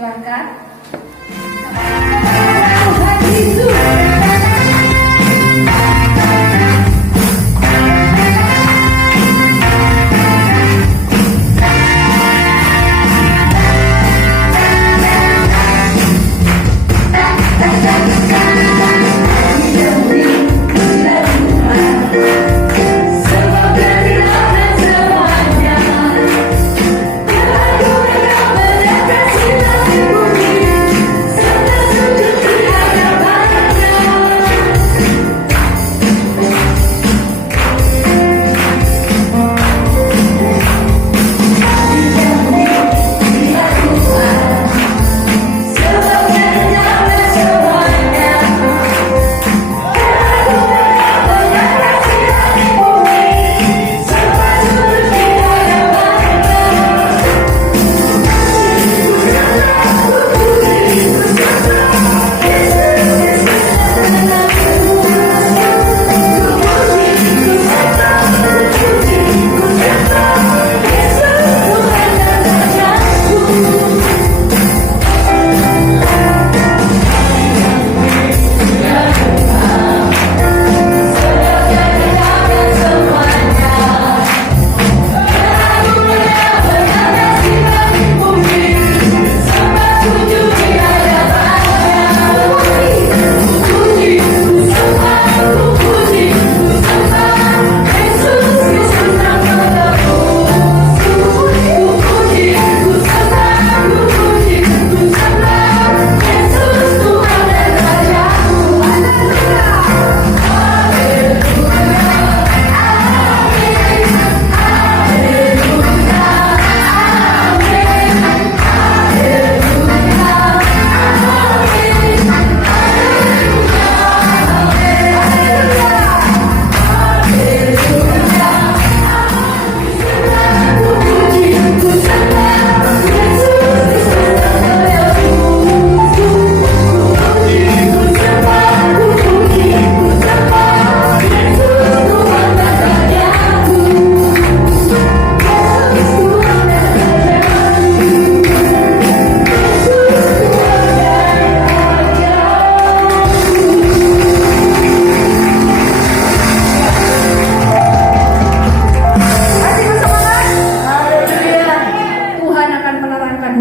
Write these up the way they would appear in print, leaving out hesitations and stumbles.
Silakan.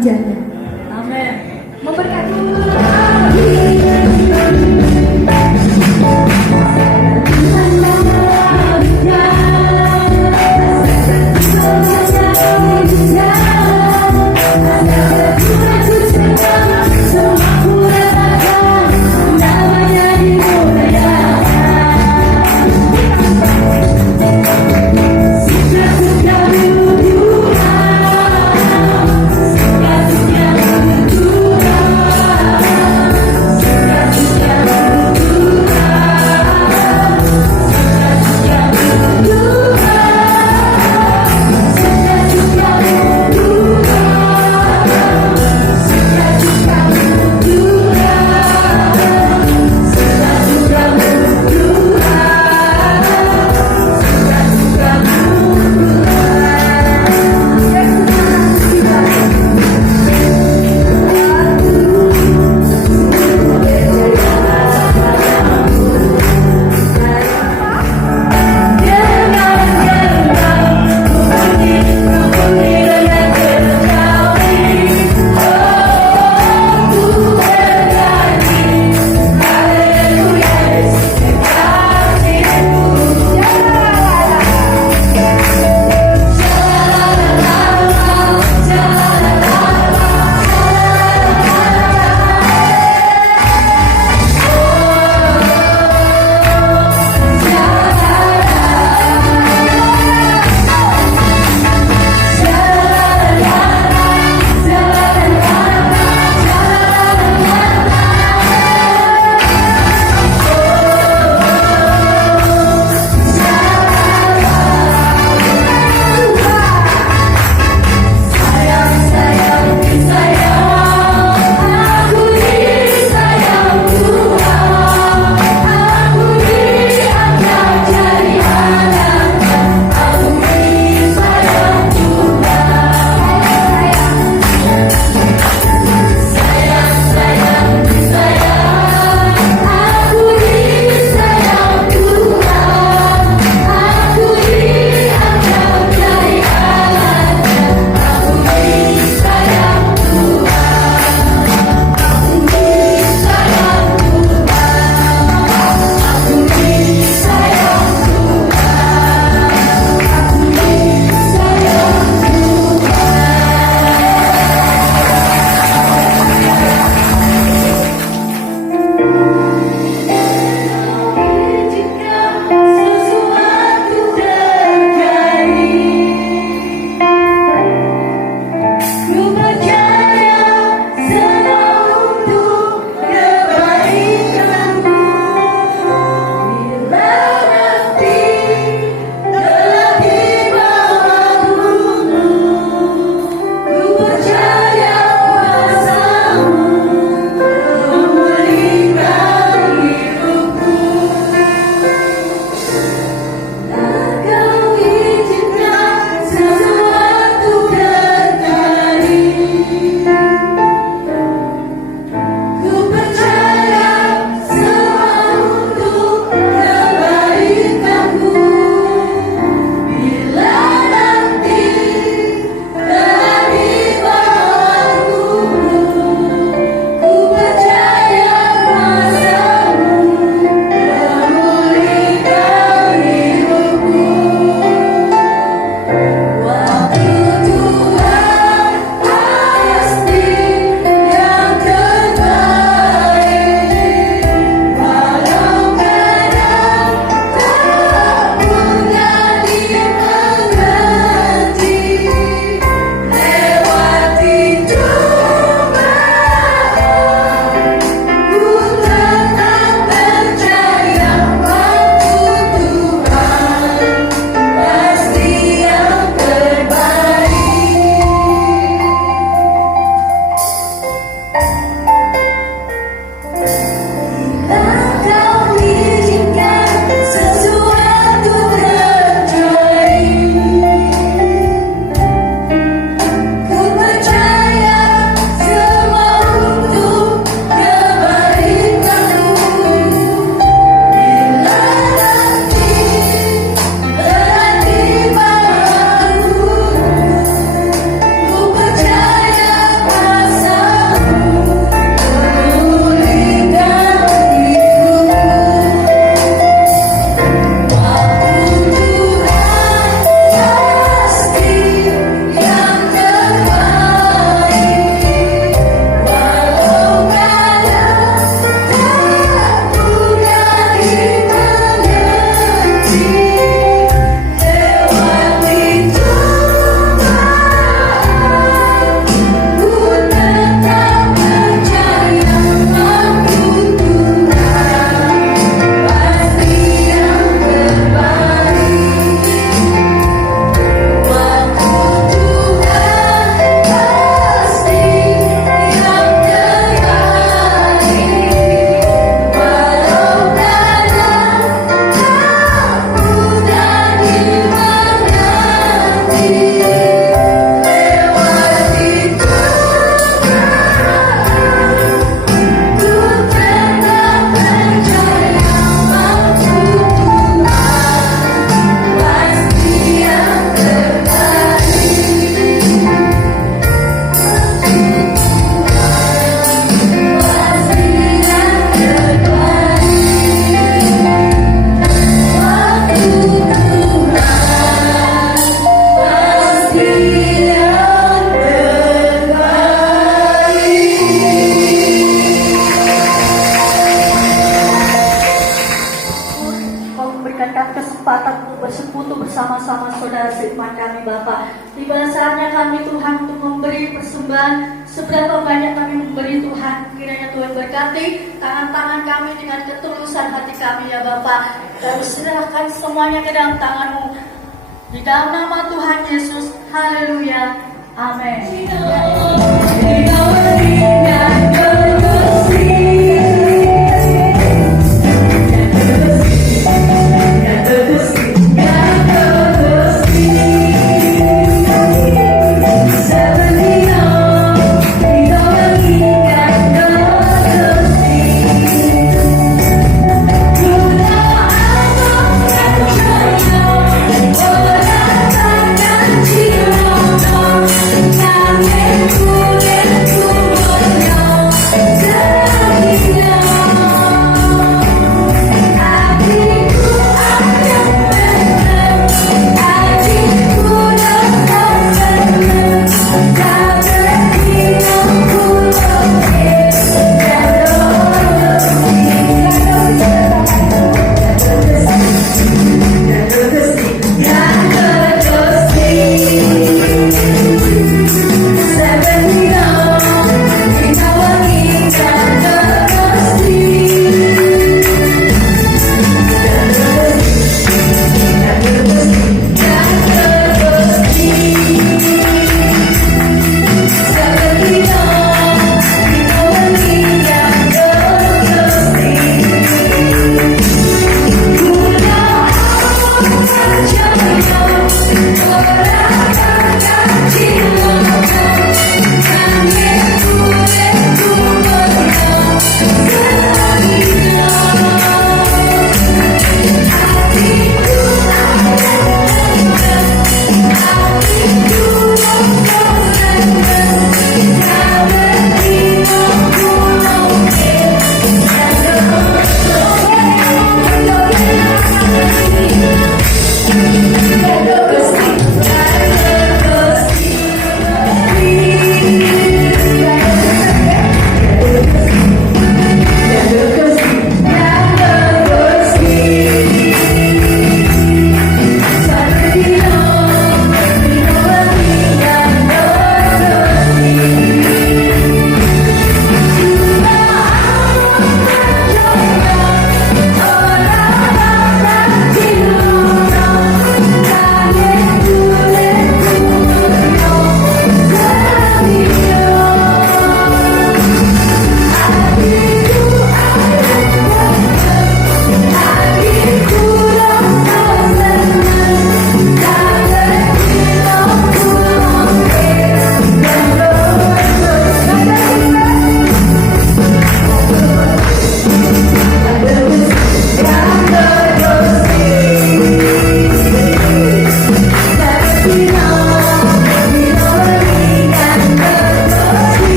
Hujannya. Amin. Memberkati. saudara seiman kami Bapa. Tiba saatnya kami Tuhan untuk memberi persembahan. Seberapa banyak kami memberi Tuhan, kiranya Tuhan berkati tangan-tangan kami dengan ketulusan hati kami ya Bapa. Kami serahkan semuanya ke dalam tangan-Mu. Di dalam nama Tuhan Yesus, haleluya, amin. Kami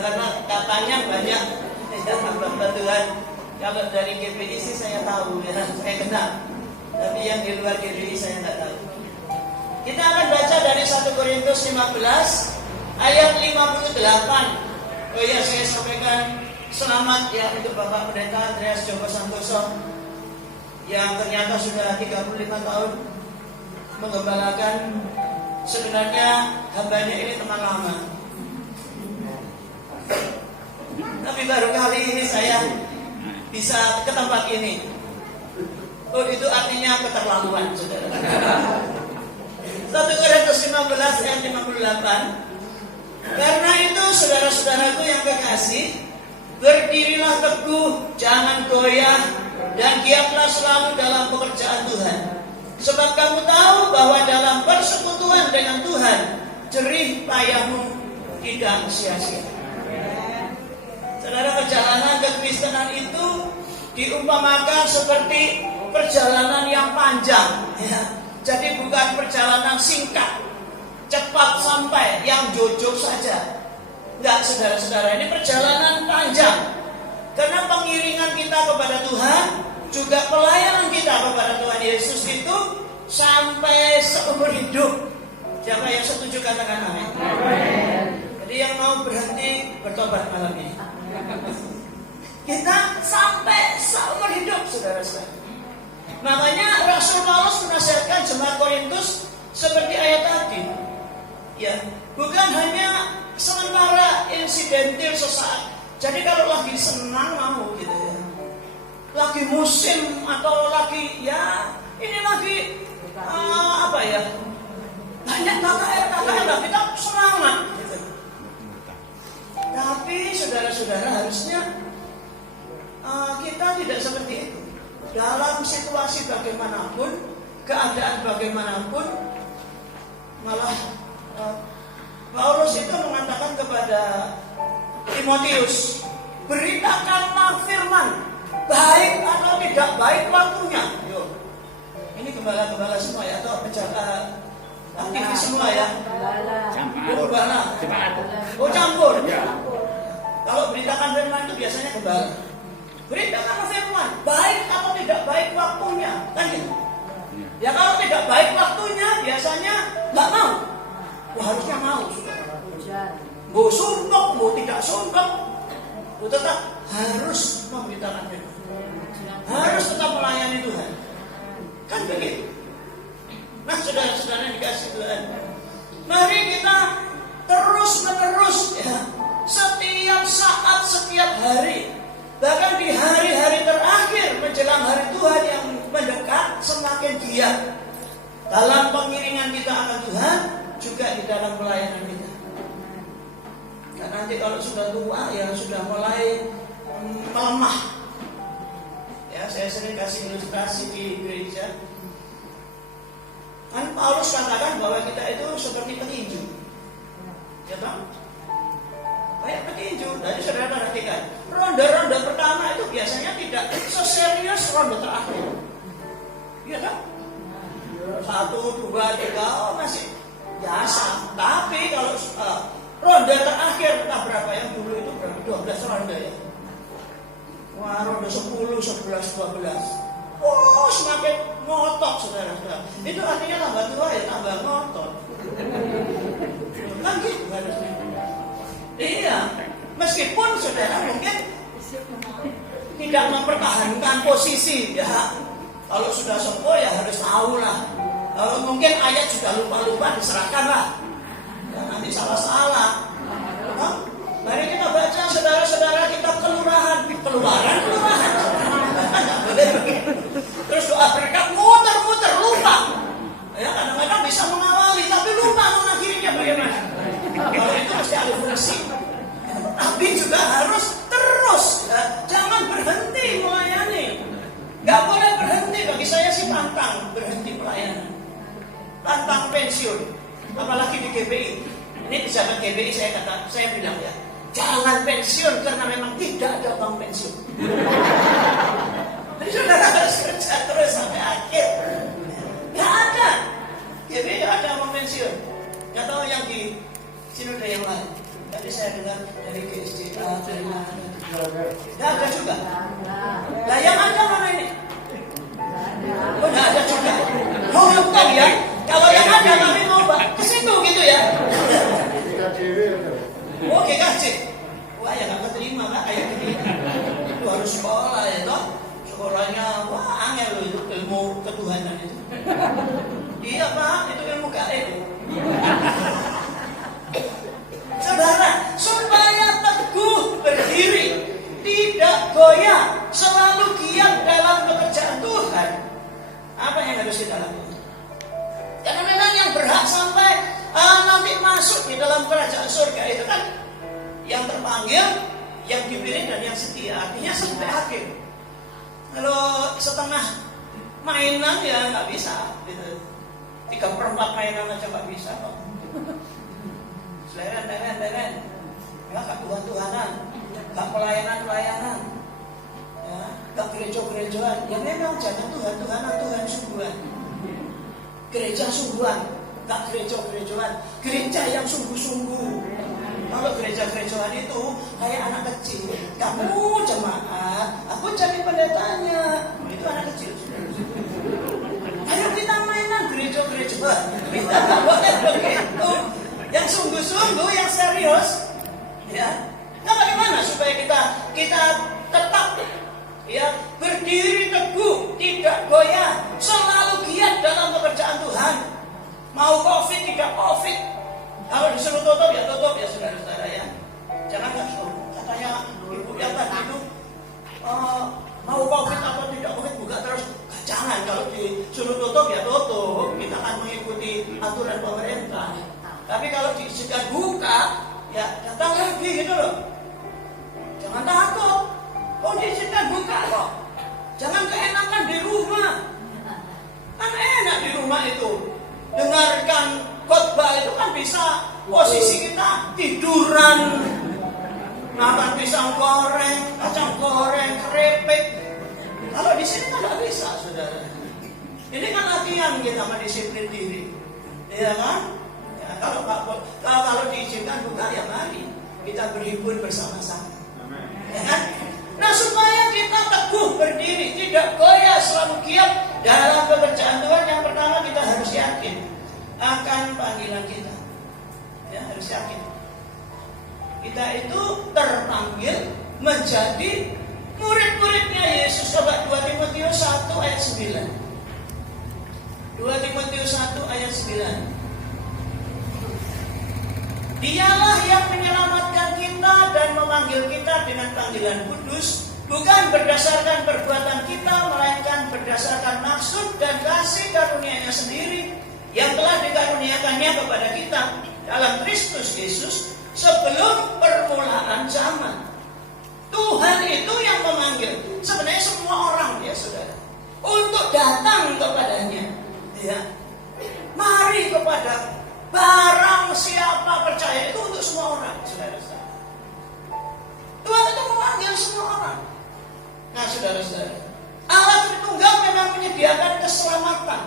karena katanya banyak ya hamba Tuhan. Kalau dari GPI sih saya tahu ya, saya kenal. Tapi yang di luar GPI saya tidak tahu. Kita akan baca dari 1 Korintus 15 ayat 58. Oh ya, saya sampaikan selamat ya untuk Bapak Pendeta Andreas Joko Santoso yang ternyata sudah 35 tahun menggembalakan. Sebenarnya hambanya ini teman lama, tapi baru kali ini saya bisa ke tempat ini. Oh, itu artinya keterlaluan, saudara. 1 Korintus 15 ayat 58. Karena itu saudara-saudaraku yang kekasih, berdirilah teguh, jangan goyah, dan giatlah selalu dalam pekerjaan Tuhan. Sebab kamu tahu bahwa dalam persekutuan dengan Tuhan, jerih payahmu tidak sia-sia. Saudara, perjalanan kekristenan itu diumpamakan seperti perjalanan yang panjang ya. Jadi bukan perjalanan singkat, cepat sampai, yang jojok saja. Enggak, saudara-saudara, ini perjalanan panjang. Karena pengiringan kita kepada Tuhan, juga pelayanan kita kepada Tuhan Yesus itu sampai seumur hidup. Siapa yang setuju katakan amin. Jadi yang mau berhenti bertobat malam ini. Kita sampai seumur hidup, saudara-saudara. Makanya Rasul Paulus menasihatkan jemaat Korintus seperti ayat tadi. Ya, bukan hanya sementara insidentil sesaat. Jadi kalau lagi senang mau gitu ya, lagi musim atau lagi ya ini lagi apa ya, banyak KKR lah, kita semangat gitu. Tapi saudara-saudara, harusnya kita tidak seperti itu. Dalam situasi bagaimanapun, keadaan bagaimanapun, malah Paulus itu mengatakan kepada Timotius, beritakanlah firman, baik atau tidak baik waktunya. Yo. Ini gembala-gembala semua ya, atau penjaga aktivis semua ya. Gembala. Oh, campur. Kalau beritakan firman itu biasanya gembala. Beritakanlah firman, baik atau tidak baik waktunya, kan gitu. Ya kalau tidak baik waktunya, biasanya nggak mau. Wah, harusnya mau, sudah. Mau sumpah, mau tidak sumpah, tetap harus memberitakan firman. Harus tetap melayani Tuhan. Kan begitu. Nah, saudara-saudara dikasih Tuhan, mari kita terus-menerus ya, setiap saat, setiap hari, bahkan di hari-hari terakhir menjelang hari Tuhan yang mendekat, semakin giat dalam pengiringan kita akan Tuhan, juga di dalam pelayanan kita. Karena nanti kalau sudah tua ya sudah mulai melemah. Ya, saya sering kasih ilustrasi di gereja. Kan Paulus katakan bahwa kita itu seperti petinju. Ya toh? Kayak petinju. Jadi saudara perhatikan, ronde-ronde pertama itu biasanya tidak seserius ronde terakhir. Iya toh? 1, 2, 3, oh masih biasa. Tapi kalau ronde terakhir entah berapa, yang dulu itu berapa? 12 ronde ya. Wah, ronde 10, 11, 12. Oh, semakin ngotot, saudara-saudara. Itu artinya tambah tua ya tambah ngotot. Kan gitu harusnya. Iya, meskipun saudara mungkin tidak mempertahankan posisi ya. Kalau sudah sembuh ya harus tahu lah. Kalau mungkin ayat sudah lupa-lupa, diserahkan lah. Ya, nanti salah-salah. Nah, mari kita baca, saudara-saudara, kita keluaran. Terus doa berkat muter-muter, lupa. Ya, kadang-kadang bisa mengawali, tapi lupa mengakhirinya bagaimana. Kalau itu mesti ada fungsi. Tapi juga harus terus, ya. Jangan berhenti melayani. Gak boleh berhenti, bagi saya sih pantang berhenti pelayanan. Pantang pensiun, apalagi di GPI. Ini di zaman GPI saya bilang ya, jangan pensiun karena memang tidak ada uang pensiun. Jadi saudara harus kerja terus sampai akhir. Gak ada, GPI gak ada uang pensiun. Gak tahu yang di sinode yang lain. Tadi saya dengar dari GSJ, dari mana? Tidak ada juga. Lah yang ada mana ini? Oh, tidak ada juga. Oh, bukan ya. Kalau yang ada kami mau ke situ gitu ya. Oh, GKJ. Wah, ya nggak keterima Kak kayak gini. Itu harus sekolah ya toh. Sekolahnya wah angel loh itu ilmu ketuhanan itu. Iya Pak, itu ilmu gaib. Saudara, supaya teguh berdiri, tidak goyah, selalu giat dalam pekerjaan Tuhan. Apa yang harus kita lakukan? Karena memang yang berhak sampai nanti masuk di dalam kerajaan surga itu kan yang terpanggil, yang dipilih dan yang setia. Artinya sampai akhir. Kalau setengah mainan ya nggak bisa. Gitu. 3/4 mainan aja nggak bisa kok. Leren. Ya, gak Tuhan-Tuhanan, gak pelayanan-pelayanan, ya, gak gereja-gerejaan. Ya memang jangan Tuhan-Tuhanan, Tuhan sungguhan. Gereja sungguhan, gak gereja-gerejaan. Gereja yang sungguh-sungguh. Kalau gereja-gerejaan itu kayak anak kecil. Kamu jemaat, aku jadi pendetanya. Itu anak kecil. Ayo kita mainan gereja-gerejaan. Kita gak boleh begitu. Yang sungguh-sungguh, yang serius, ya. Nah, bagaimana supaya kita tetap ya berdiri teguh, tidak goyah, selalu giat dalam pekerjaan Tuhan. Mau COVID tidak COVID, kalau disuruh tutup ya saudara-saudara ya. Jangan katanya ibu yang tadi itu mau COVID atau tidak COVID buka terus. Jangan, kalau disuruh tutup ya tutup. Kita akan mengikuti aturan pemerintah. Tapi kalau diizinkan buka, ya datang lagi gitu loh. Jangan takut. Oh diizinkan buka kok. Jangan keenakan di rumah. Kan enak di rumah itu. Dengarkan khotbah itu kan bisa posisi kita tiduran. Makan pisang goreng, kacang goreng, keripik. Kalau di sini kan nggak bisa, saudara. Ini kan latihan kita mendisiplin diri. Iya kan? Kalau diizinkan buka ya mari kita berhibur bersama-sama. Ya kan? Nah supaya kita teguh berdiri, tidak goyah, selalu giat dalam pekerjaan Tuhan. Yang pertama kita harus yakin akan panggilan kita. Ya harus yakin. Kita itu terpanggil menjadi murid-muridnya Yesus. Coba 2 Timotius 1 ayat 9. 2 Timotius 1 ayat 9. Dialah yang menyelamatkan kita dan memanggil kita dengan panggilan kudus, bukan berdasarkan perbuatan kita, melainkan berdasarkan maksud dan kasih karunia-Nya sendiri yang telah dikaruniakannya kepada kita dalam Kristus Yesus sebelum permulaan zaman. Tuhan itu yang memanggil sebenarnya semua orang ya saudara untuk datang kepadanya. Ya, mari kepada barang siapa percaya itu untuk semua orang, saudara-saudara. Tuhan itu memanggil semua orang. Nah, saudara-saudara, Allah Tritunggal memang menyediakan keselamatan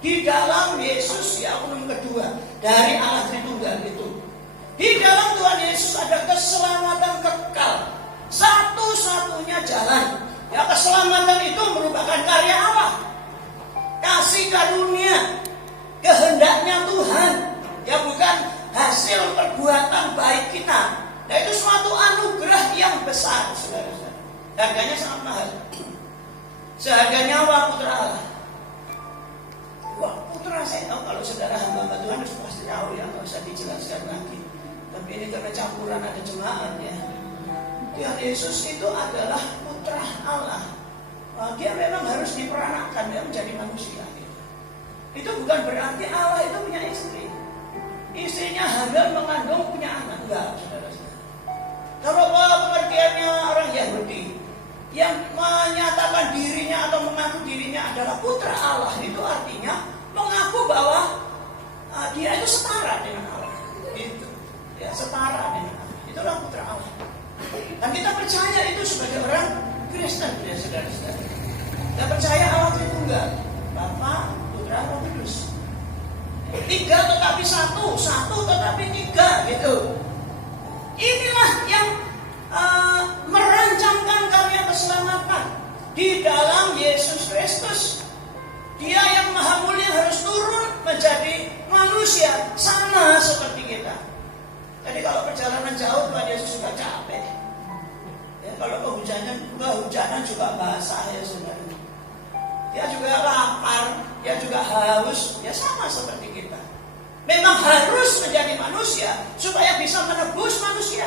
di dalam Yesus, yakunum kedua dari Allah Tritunggal itu. Di dalam Tuhan Yesus ada keselamatan kekal, satu-satunya jalan. Ya, keselamatan itu merupakan karya Allah, kasih karunia, kehendaknya Tuhan, ya bukan hasil perbuatan baik kita. Nah itu suatu anugerah yang besar, saudara-saudara. Harganya sangat mahal. Seharga nyawa putra Allah. Wah, putra saya tahu kalau saudara hamba Tuhan harus pasti tahu ya, nggak usah dijelaskan lagi. Tapi ini karena campuran ada jemaat ya. Tuhan Yesus itu adalah putra Allah. Dia memang harus diperanakkan dia menjadi manusia. Itu bukan berarti Allah itu punya istri. Istrinya hamil mengandung punya anak. Enggak, saudara-saudara. Kalau pengertiannya orang Yahudi yang menyatakan dirinya atau mengaku dirinya adalah putra Allah, itu artinya mengaku bahwa dia itu setara dengan Allah. Itu, ya setara dengan Allah. Itulah putra Allah. Dan kita percaya itu sebagai orang Kristen, ya saudara-saudara. Kita percaya Allah Tritunggal, Bapa, Roh Kudus. 3 tetapi 1, 1 tetapi 3 gitu. Inilah yang merancangkan karya keselamatan di dalam Yesus Kristus. Dia yang maha mulia harus turun menjadi manusia sama seperti kita. Jadi kalau perjalanan jauh Tuhan Yesus juga capek. Ya, kalau kehujanan juga basah ya saudara. Dia juga lapar, dia juga haus, ya sama seperti kita. Memang harus menjadi manusia supaya bisa menebus manusia.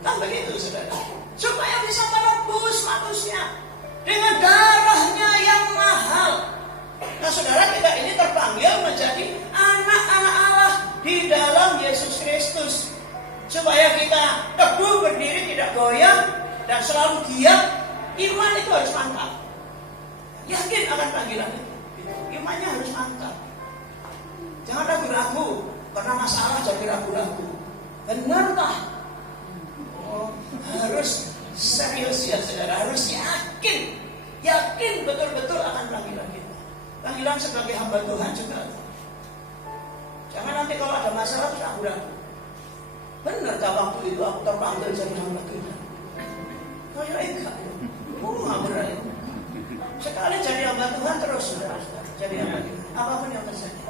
Kan begitu saudara. Supaya bisa menebus manusia dengan darahnya yang mahal. Nah saudara, kita ini terpanggil menjadi anak-anak Allah di dalam Yesus Kristus. Supaya kita teguh berdiri, tidak goyah, dan selalu giat. Iman itu harus mantap. Yakin akan panggilan itu. Imannya harus mantap. Jangan ragu-ragu, karena masalah jadi ragu-ragu. Benarkah? Harus serius ya saudara, harus yakin betul-betul akan panggilan kita. Panggilan sebagai hamba Tuhan juga. Jangan nanti kalau ada masalah terus ragu-ragu. Benarkah waktu itu aku terpanggil jadi hamba Tuhan? Kayak enggak. Benar. Sekali jadi hamba Tuhan terus saudara. Jadi hamba Tuhan. Apapun yang terjadi.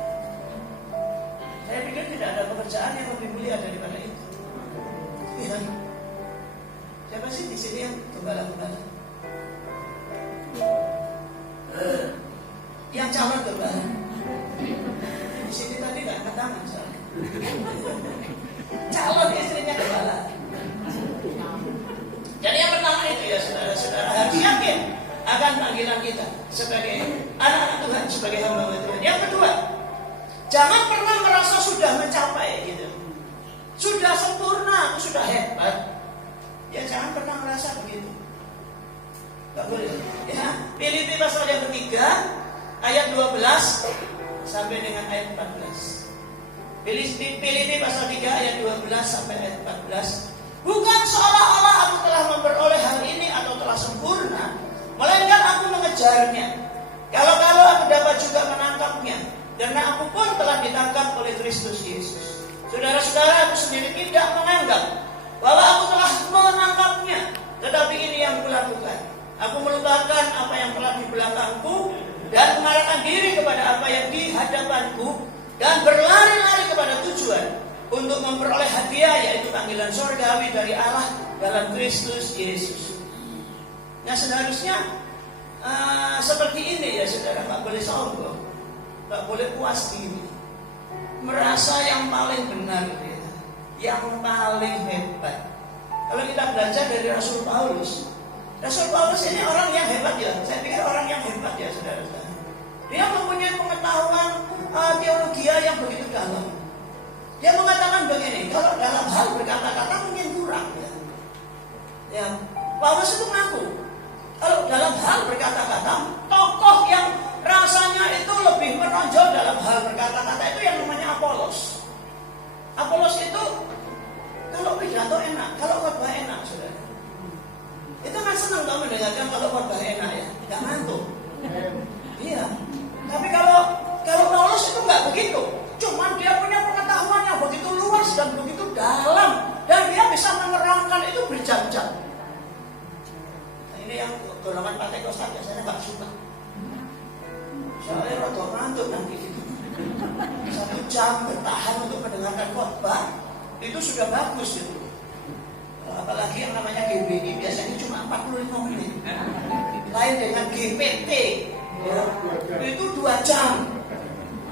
Saya pikir tidak ada pekerjaan yang lebih mulia daripada itu. Iya. Siapa sih di sini yang gembala-gembala? Yang calon gembala. Di sini tadi nggak angkat tangan soalnya. Calon istrinya gembala. Jadi yang pertama itu ya saudara-saudara harus yakin akan panggilan kita sebagai anak-anak Tuhan, sebagai hamba Tuhan. Yang kedua, jangan pernah merasa sudah mencapai gitu. Sudah sempurna, sudah hebat. Ya jangan pernah merasa begitu. Gak boleh. Ya, Filipi pasal yang ketiga ayat 12 sampai dengan ayat 14. Filipi pasal 3 ayat 12 sampai ayat 14. Bukan seolah-olah aku telah memperoleh hal ini atau telah sempurna, melainkan aku mengejarnya. Kalau aku dapat juga menangkapnya, karena aku pun telah ditangkap oleh Kristus Yesus. Saudara-saudara, aku sendiri tidak menganggap bahwa aku telah menangkapnya, tetapi ini yang kulakukan. Aku melupakan apa yang telah di belakangku dan mengarahkan diri kepada apa yang di hadapanku dan berlari-lari kepada tujuan untuk memperoleh hadiah, yaitu panggilan surgawi dari Allah dalam Kristus Yesus. Nah seharusnya seperti ini ya saudara, tak boleh sombong, tak boleh puas diri, merasa yang paling benar, yang paling hebat. Kalau kita belajar dari Rasul Paulus ini orang yang hebat ya. Saya pikir orang yang hebat ya saudara-saudara. Dia mempunyai pengetahuan teologi yang begitu dalam. Dia mengatakan begini, kalau dalam hal berkata-kata mungkin kurang ya. Paulus itu mengaku kalau dalam hal berkata-kata, tokoh yang rasanya itu lebih menonjol dalam hal berkata-kata itu yang namanya Apolos. Apolos itu kalau pidato enak, kalau khotbah enak, saudara. Itu kan senang kalau mendengarkan kalau khotbah enak ya, nggak ngantuk. Iya. Tapi kalau Paulus itu nggak begitu. Cuman dia punya pengetahuan yang begitu luas dan begitu dalam, dan dia bisa menerangkan itu berjam-jam. Nah, ini yang golongan Pentakosta biasanya nggak suka. Soalnya rada ngantuk nanti. 1 jam bertahan untuk mendengarkan khotbah itu sudah bagus itu. Apalagi yang namanya GBI biasanya cuma 45 menit. Lain dengan GPT ya, itu 2 jam.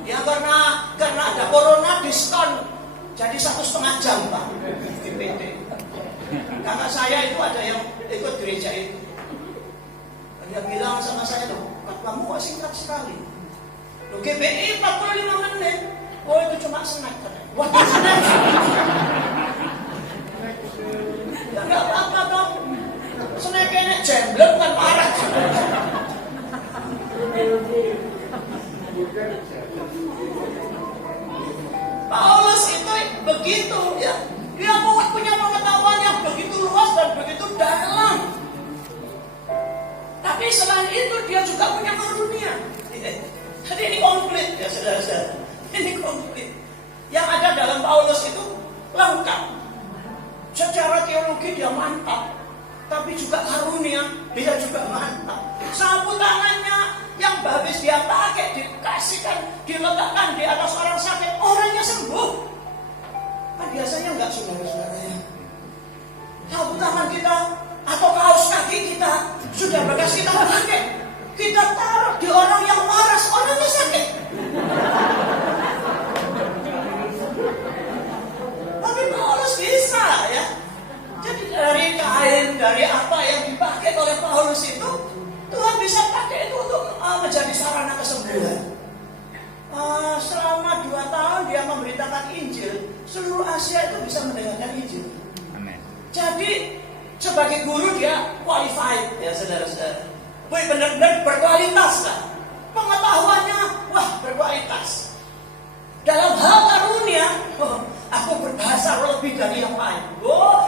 Ya karena ada corona diskon jadi 1,5 jam Pak GPT. Kakak saya itu ada yang ikut gereja itu. Dia bilang sama saya tuh, kamu kok singkat sekali. Loh, GBI 45 menit. Oh itu cuma snack katanya. Wah, snack. Ya enggak apa-apa dong. Snacknya jemblek kan parah. Paulus itu begitu ya. Dia punya pengetahuan yang begitu luas dan begitu dalam. Tapi selain itu dia juga punya karunia. Jadi ini komplit ya saudara-saudara. Ini komplit. Yang ada dalam Paulus itu lengkap. Secara teologi dia mantap, tapi juga karunia dia juga mantap. Sapu tangannya yang habis dia pakai dikasihkan, diletakkan di atas orang sakit, orangnya sembuh. Kan biasanya enggak, saudara-saudara ya. Sapu tangan kita atau kaos kaki kita sudah bekas kita pakai, kita taruh di orang yang waras, orangnya sakit. Tapi Paulus bisa ya. Jadi dari kain, dari apa yang dipakai oleh Paulus itu, Tuhan bisa pakai itu untuk menjadi sarana kesembuhan. Selama 2 tahun dia memberitakan Injil, seluruh Asia itu bisa mendengarkan Injil. Amin. Jadi sebagai guru dia qualified ya saudara-saudara. Benar-benar berkualitas kan. Pengetahuannya wah berkualitas. Dalam hal karunia, aku berbahasa roh lebih dari yang lain.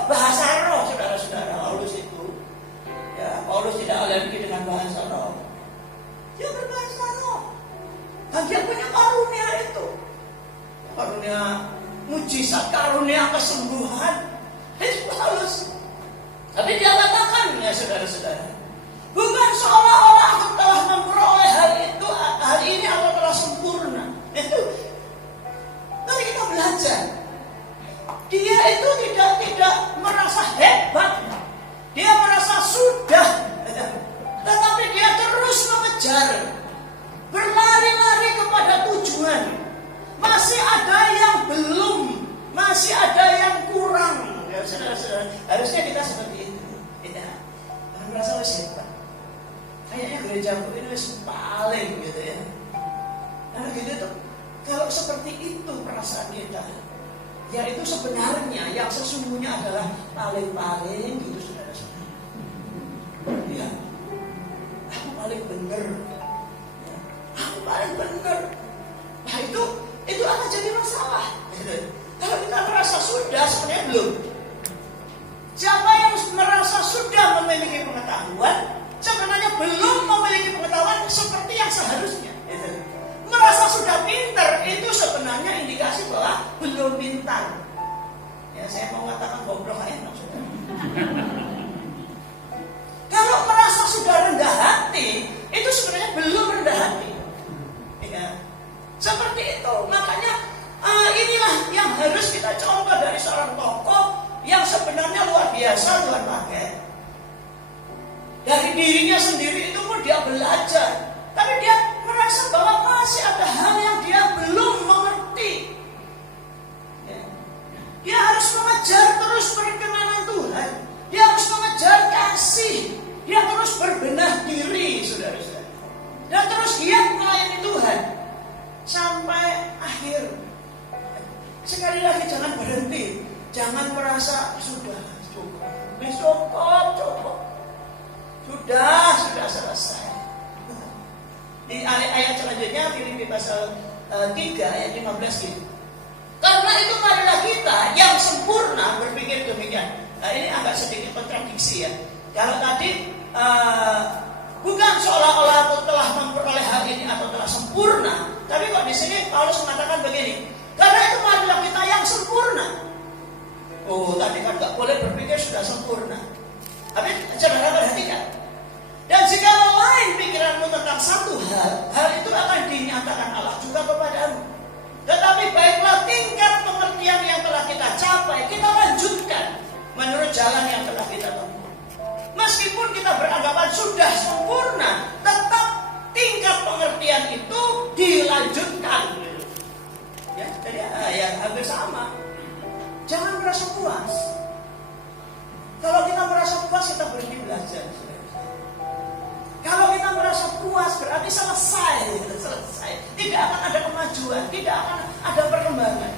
Bahasa roh saudara-saudara. Paulus itu ya, Paulus tidak alergi dengan bahasa roh. Dia berbahasa roh. Dan dia punya karunia itu. Karunia mujizat, karunia kesembuhan. Itu Paulus. Tapi dia katakan ya saudara-saudara, bukan seolah-olah aku telah memperoleh hal ini atau telah sempurna. Itu mari kita belajar. Dia itu tidak merasa hebat, dia merasa sudah, tetapi dia terus mengejar, berlari-lari kepada tujuan. Masih ada yang belum, masih ada yang kurang. Ya, saudara-saudara, harusnya kita seperti itu. Ya, merasa hebat. Kayaknya gerejaku ini paling gitu ya. Karena gitu tuh. Kalau seperti itu perasaan kita, ya itu sebenarnya yang sesungguhnya adalah paling-paling gitu saudara-saudara. Ya, aku paling benar. Ya, aku paling benar. Nah itu akan jadi masalah. Kalau kita merasa sudah, sebenarnya belum. Siapa yang merasa sudah memiliki pengetahuan, sebenarnya belum memiliki pengetahuan seperti yang seharusnya. Merasa sudah pintar itu sebenarnya indikasi bahwa belum pintar. Ya saya mau katakan goblok enak saudara. Kalau merasa sudah rendah hati, itu sebenarnya belum rendah hati. Ya, seperti itu. Makanya inilah yang harus kita contoh dari seorang tokoh yang sebenarnya luar biasa Tuhan pakai. Dari dirinya sendiri itu pun dia belajar. Tapi dia merasa bahwa masih ada hal yang dia belum mengerti. Ya. Dia harus mengejar terus perkenanan Tuhan. Dia harus mengejar kasih. Dia terus berbenah diri, saudara-saudara. Dan terus giat melayani Tuhan. Sampai akhir. Sekali lagi jangan berhenti. Jangan merasa sudah cukup. Sudah selesai. Di ayat selanjutnya Filipi pasal 3 ayat 15 gitu. Karena itu marilah kita yang sempurna berpikir demikian. Nah ini agak sedikit kontradiksi ya. Kalau tadi bukan seolah-olah aku telah memperoleh hal ini atau telah sempurna, tapi kok di sini Paulus mengatakan begini. Karena itu marilah kita yang sempurna. Oh tadi kan nggak boleh berpikir sudah sempurna. Tapi saudara perhatikan. Dan jika lain pikiranmu tentang satu hal itu akan dinyatakan Allah juga kepadamu. Tetapi baiklah tingkat pengertian yang telah kita capai, kita lanjutkan menurut jalan yang telah kita tempuh. Meskipun kita beranggapan sudah sempurna, tetap tingkat pengertian itu dilanjutkan. Ya, jadi yang hampir sama. Jangan merasa puas. Kalau kita merasa puas, kita berhenti belajar. Kalau kita merasa puas berarti selesai. Tidak akan ada kemajuan, tidak akan ada perkembangan.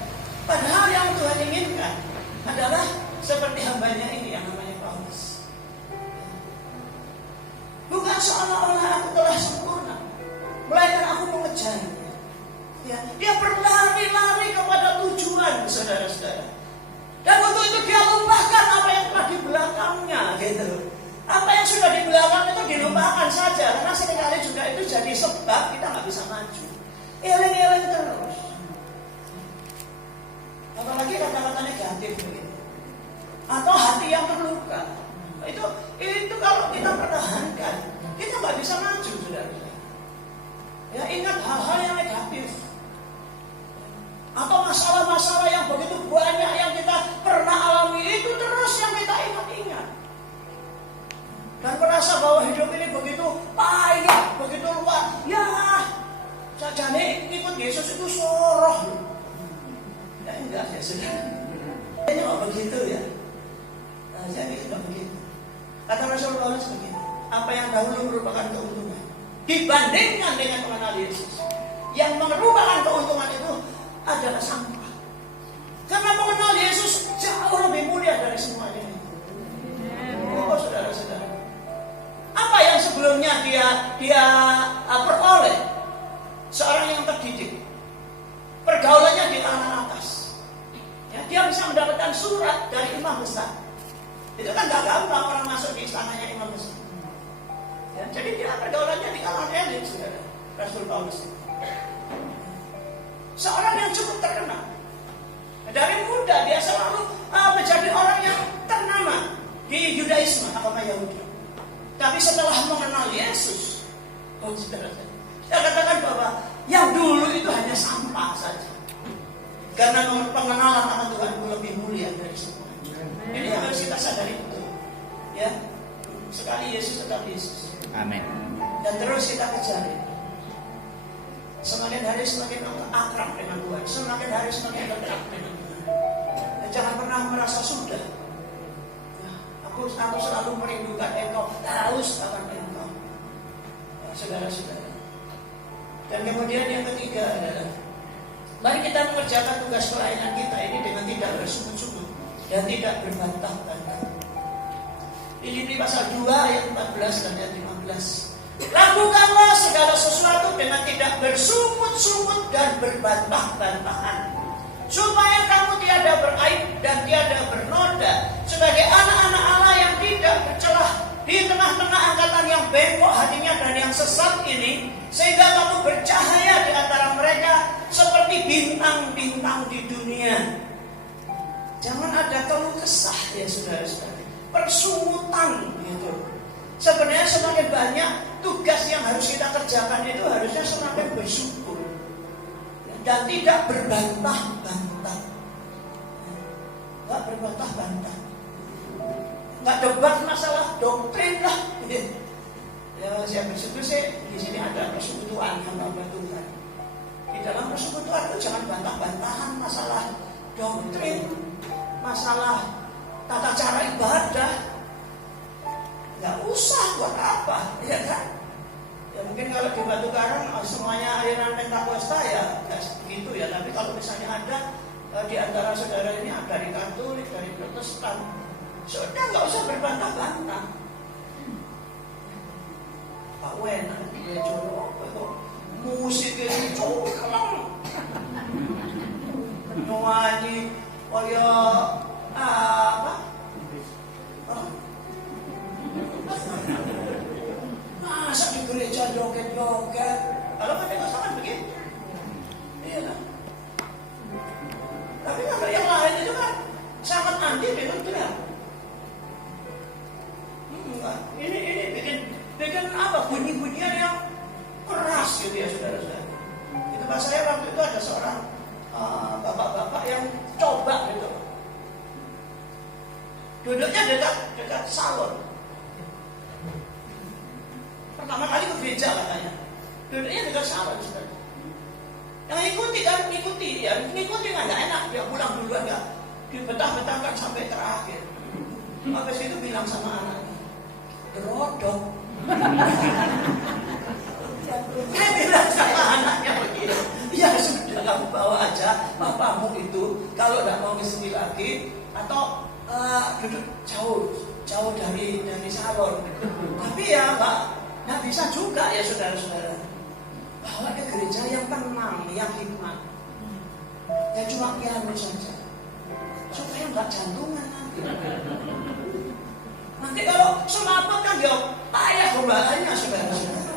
Padahal yang Tuhan inginkan adalah seperti hambanya ini yang namanya Paulus. Bukan seolah-olah aku telah sempurna, melainkan aku mengejarnya. Ya, dia berlari-lari kepada tujuan, saudara-saudara. Dan untuk itu dia lupakan apa yang telah di belakangnya, gitu. Apa yang sudah di belakang itu dilupakan saja, karena seringkali juga itu jadi sebab kita nggak bisa maju. Eling-eling terus. Apalagi kata-kata negatif begitu. atau hati yang terluka. Itu kalau kita pertahankan, kita nggak bisa maju, saudara. Ya, ingat hal-hal yang negatif atau masalah-masalah yang begitu banyak yang kita pernah alami, itu terus yang kita ingat-ingat dan merasa bahwa hidup ini begitu payah, begitu luar. Ya, sajane ikut Yesus itu soroh. Ya enggak ya, saudara. Ini nggak begitu ya. Nah, jadi tidak begitu. Kata Rasul Paulus begitu. Apa yang dahulu merupakan keuntungan dibandingkan dengan mengenal Yesus, yang merupakan keuntungan itu adalah sampah. Karena mengenal Yesus jauh lebih mulia dari semuanya itu. Oh, saudara-saudara. Apa yang sebelumnya dia peroleh? Seorang yang terdidik, pergaulannya di kalangan atas. Ya, dia bisa mendapatkan surat dari imam besar. Itu kan gak gampang orang masuk di istananya imam besar. Ya, jadi dia pergaulannya di kalangan elit, saudara. Rasul Paulus. Seorang yang cukup terkenal. Dari muda dia selalu menjadi orang yang ternama di Yudaisme, agama Yahudi. Tapi setelah mengenal Yesus, saudara, saya katakan bahwa yang dulu itu hanya sampah saja. Karena pengenalan akan Tuhan itu lebih mulia dari semua. Ini yang harus kita sadari betul. Ya, sekali Yesus tetap Yesus. Amin. Dan terus kita kejar. Semakin hari semakin akrab dengan Tuhan, semakin hari semakin dekat dengan Tuhan. Dan jangan pernah merasa sudah. Nah, aku selalu merindukan Engkau, haus akan Engkau, saudara-saudara. Dan kemudian yang ketiga adalah, mari kita mengerjakan tugas pelayanan kita ini dengan tidak bersungut-sungut dan tidak berbantah-bantah. Filipi pasal 2 ayat 14 dan ayat 15. Lakukanlah segala sesuatu dengan tidak bersungut-sungut dan berbantah-bantahan, supaya kamu tiada beraib dan tiada bernoda sebagai anak-anak Allah yang tidak bercelah di tengah-tengah angkatan yang bengkok hatinya dan yang sesat ini, sehingga kamu bercahaya di antara mereka seperti bintang-bintang di dunia. Jangan ada keluh kesah ya saudara-saudara, persungutan gitu. Sebenarnya semakin banyak tugas yang harus kita kerjakan itu harusnya semakin bersyukur dan tidak berbantah-bantah. Nggak berbantah-bantah, nggak debat masalah doktrin lah. Ya, saya bersyukur sih di sini ada persekutuan hamba Tuhan. Di dalam persekutuan itu jangan bantah-bantahan masalah doktrin, masalah tata cara ibadah. Nggak usah, buat apa, ya kan? Ya mungkin kalau di Batu Karang semuanya aliran Pentakosta ya begitu ya. Tapi kalau misalnya ada di antara saudara ini ada dari Katolik, dari Protestan, sudah nggak usah berbantah-bantah. Pak Wen, dia jorok, musik ini coklang, nyanyi, kayak apa? Masa di gereja joget-joget? Kalau kan itu sangat begitu. Iya lah. Tapi kalau yang lain itu kan sangat anti dengan Tuhan. Ini bikin apa? Bunyi-bunyian yang keras gitu ya saudara-saudara. Itu pas saya waktu itu ada seorang bapak-bapak yang coba gitu. Duduknya dekat salon. Pertama kali ke gereja katanya, duduknya dekat salon. Yang ikuti nggak enak, dia pulang duluan nggak, dibetah-betahkan sampai terakhir. Habis itu bilang sama anaknya, "Gerodok." Dia bilang sama anaknya begini, "Ya sudah, kamu bawa aja papamu itu, kalau nggak mau kesini lagi atau duduk jauh dari salon." Tapi ya nggak bisa juga ya saudara-saudara. Bawa ke gereja yang tenang, yang hikmat, yang cuma piano saja, supaya nggak jantungan nanti. Nanti kalau semaput kan dia payah pembahasannya saudara-saudara.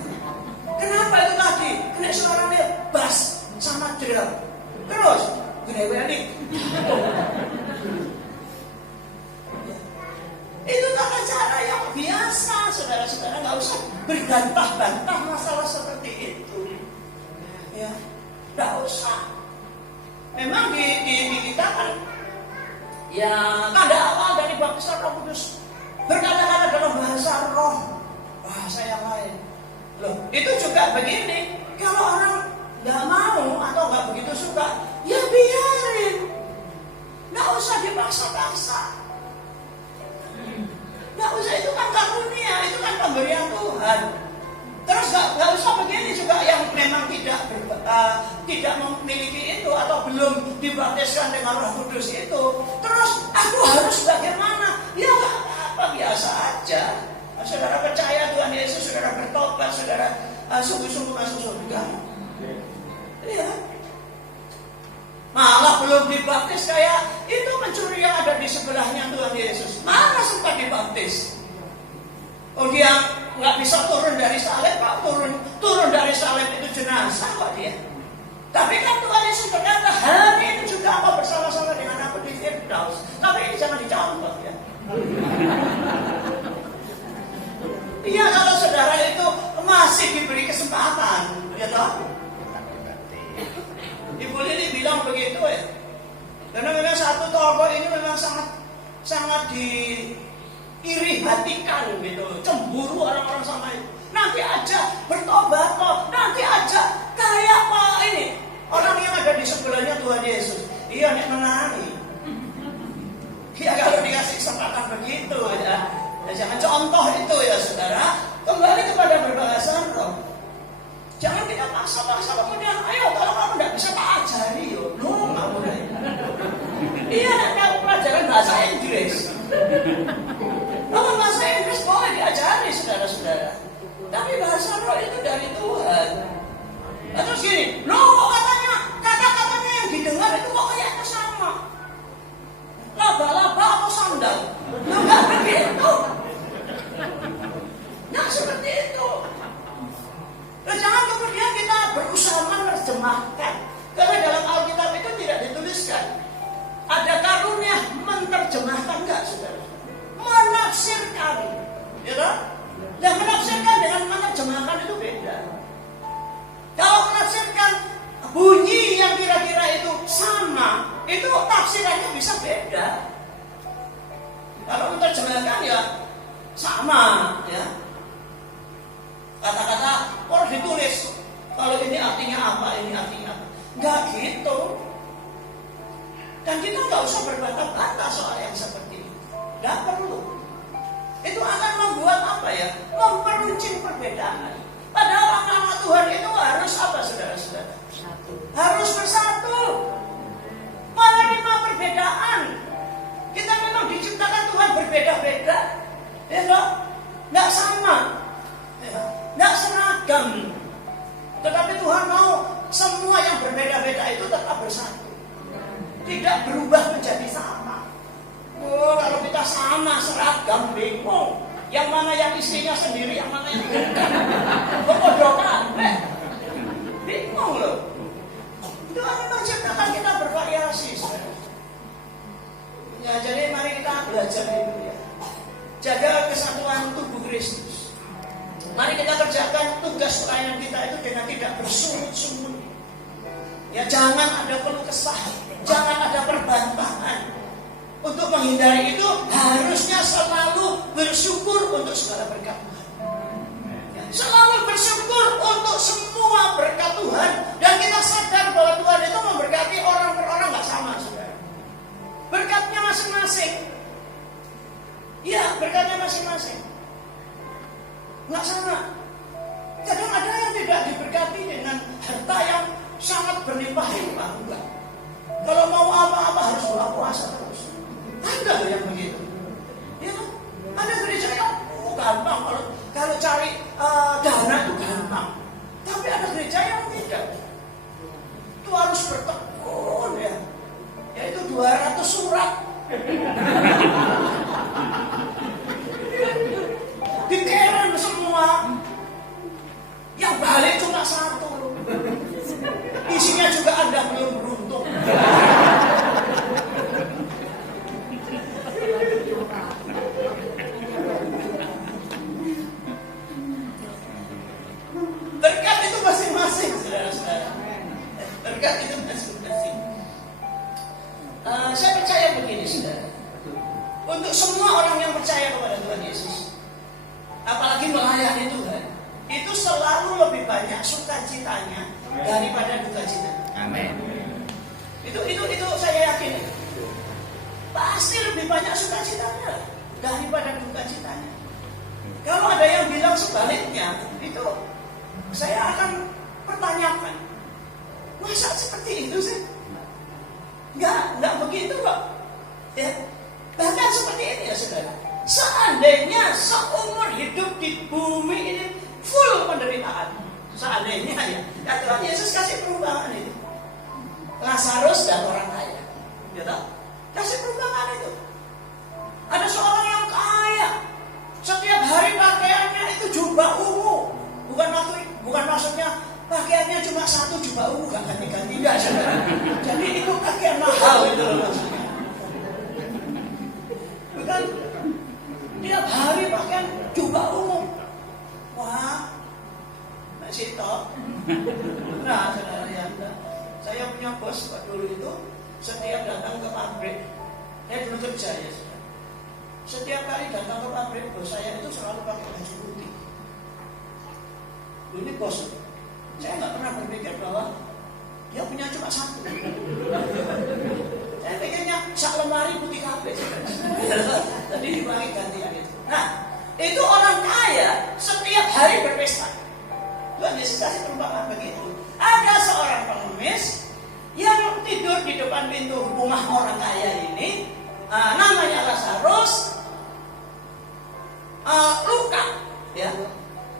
Kenapa itu tadi? Kena suaranya bass sama drum, terus gede-gede. saudara-saudara nggak usah berbantah-bantah masalah seperti itu. Ya, nggak usah. Memang di kita kan, ya tanda awal dari baptisan Roh Kudus berkata-kata dalam bahasa roh, bahasa yang lain. Loh, itu juga begini. Kalau orang nggak mau atau nggak begitu suka, ya biarin. Nggak usah dipaksa-paksa. Nggak usah, itu kan karunia, itu kan pemberian Tuhan. Terus nggak usah begini juga yang memang tidak memiliki itu atau belum dibaptiskan dengan Roh Kudus itu. Terus aku harus bagaimana? Ya nggak apa-apa, biasa aja. Saudara percaya Tuhan Yesus, saudara bertobat, saudara sungguh-sungguh masuk surga. Iya. Malah belum dibaptis kayak itu mencuri yang ada di sebelahnya Tuhan Yesus. Mana sempat dibaptis? Oh, dia nggak bisa turun dari salib, Pak. Turun dari salib itu jenazah kok dia. Tapi kan Tuhan Yesus berkata, hari ini juga engkau bersama-sama dengan aku di Firdaus. Tapi ini jangan dicontoh ya. Iya, kalau saudara itu masih diberi kesempatan, ya toh? Ibu Lili bilang begitu ya. Karena memang satu toko ini memang sangat diiri hatikan gitu, cemburu orang-orang sama itu. Nanti aja bertobat kok, nanti aja kayak Pak ini orang yang ada di sebelahnya Tuhan Yesus. Iya, nek menangi. Ya kalau dikasih kesempatan begitu ya. Ya, jangan contoh itu ya saudara. Kembali kepada berbahasa roh. Jangan kita paksa-paksa kemudian, ayo kalau kamu tidak bisa tak ajari yo. No, nggak boleh. Iya, nak pelajaran bahasa Inggris. Kalau bahasa Inggris boleh diajari saudara-saudara. Tapi bahasa roh itu dari Tuhan. Nah, terus gini, loh katanya kata-katanya yang didengar itu kok kayaknya sama. Laba-laba atau sandal? Nggak begitu. Nggak seperti itu. Nah, jangan kemudian kita berusaha menerjemahkan. Karena dalam Alkitab itu tidak dituliskan. Ada karunia menerjemahkan, enggak saudara? Menafsirkan. Ya kan? Dan menafsirkan dengan menerjemahkan itu beda. Kalau menafsirkan bunyi yang kira-kira itu sama, itu tafsirannya bisa beda. Kalau menerjemahkan ya sama, ya. Kata-kata kalau ditulis, kalau ini artinya apa, ini artinya apa. Enggak gitu. Dan kita nggak usah berbantah-bantah soal yang seperti itu. Nggak perlu. Itu akan membuat apa ya? Memperuncing perbedaan. Padahal anak-anak Tuhan itu harus apa, saudara-saudara? Harus bersatu. Menerima perbedaan. Kita memang diciptakan Tuhan berbeda-beda. Ya nggak sama. Ya, nggak seragam. Tetapi Tuhan mau semua yang berbeda-beda itu tetap bersatu. Tidak berubah menjadi sama. Oh, kalau kita sama seragam bingung. Yang mana yang istrinya sendiri, yang mana yang bukan. Kepodokan, bingung loh. Tuhan memang ciptakan kita bervariasi. Ya, jadi mari kita belajar itu ya. Jaga kesatuan tubuh Kristus. Mari kita kerjakan tugas pelayanan kita itu dengan tidak bersungut-sungut. Ya, jangan ada keluh kesah, jangan ada perbantahan. Untuk menghindari itu harusnya selalu bersyukur untuk segala berkat Tuhan. Ya, selalu bersyukur untuk semua berkat Tuhan. Dan kita sadar bahwa Tuhan itu memberkati orang per orang gak sama, saudara. Berkatnya masing-masing. Ya, berkatnya masing-masing. Nggak sama. Kadang ada yang tidak diberkati dengan harta yang sangat berlimpah-limpah. Enggak. Kalau mau apa-apa harus buka puasa terus. Ada yang begitu. Ya kan? Ada gereja yang gampang. Kalau cari dana itu gampang. Tapi ada gereja yang tidak. Itu harus bertekun ya. Yaitu 200 surat. Dikirim semua. Yang balik cuma satu. Isinya juga Anda belum beruntung. banyak sukacitanya daripada duka cita. Amin. Itu saya yakin. Pasti lebih banyak sukacitanya daripada duka citanya. Kalau ada yang bilang sebaliknya, itu saya akan pertanyakan. Masa seperti itu sih? Enggak begitu kok. Ya. Bahkan seperti ini ya saudara. Seandainya seumur hidup di bumi ini full penderitaan. Seandainya ya. Ya Tuhan Yesus kasih perubahan itu. Lazarus dan orang kaya. Ya tahu? Kasih perubahan itu. Ada seorang yang kaya. Setiap hari pakaiannya itu jubah ungu. Bukan maksudnya pakaiannya cuma satu jubah ungu, gak ganti-ganti, enggak saudara. Jadi itu pakaian mahal itu maksudnya. Bukan tiap hari pakaian jubah ungu. Wah, masih top. Nah, saudara ya, saya punya bos Pak dulu itu setiap datang ke pabrik, saya dulu kerja ya. Setiap kali datang ke pabrik bos saya itu selalu pakai baju putih. Ini bos, saya nggak pernah berpikir bahwa dia punya cuma satu. Saya pikirnya sak lemari putih kabeh. Tadi dipakai gantian itu. Nah, itu orang kaya setiap hari berpesta. Tuhan Yesus kasih perumpamaan begitu. Ada seorang pengemis yang tidur di depan pintu rumah orang kaya ini, namanya Lazarus, luka, ya,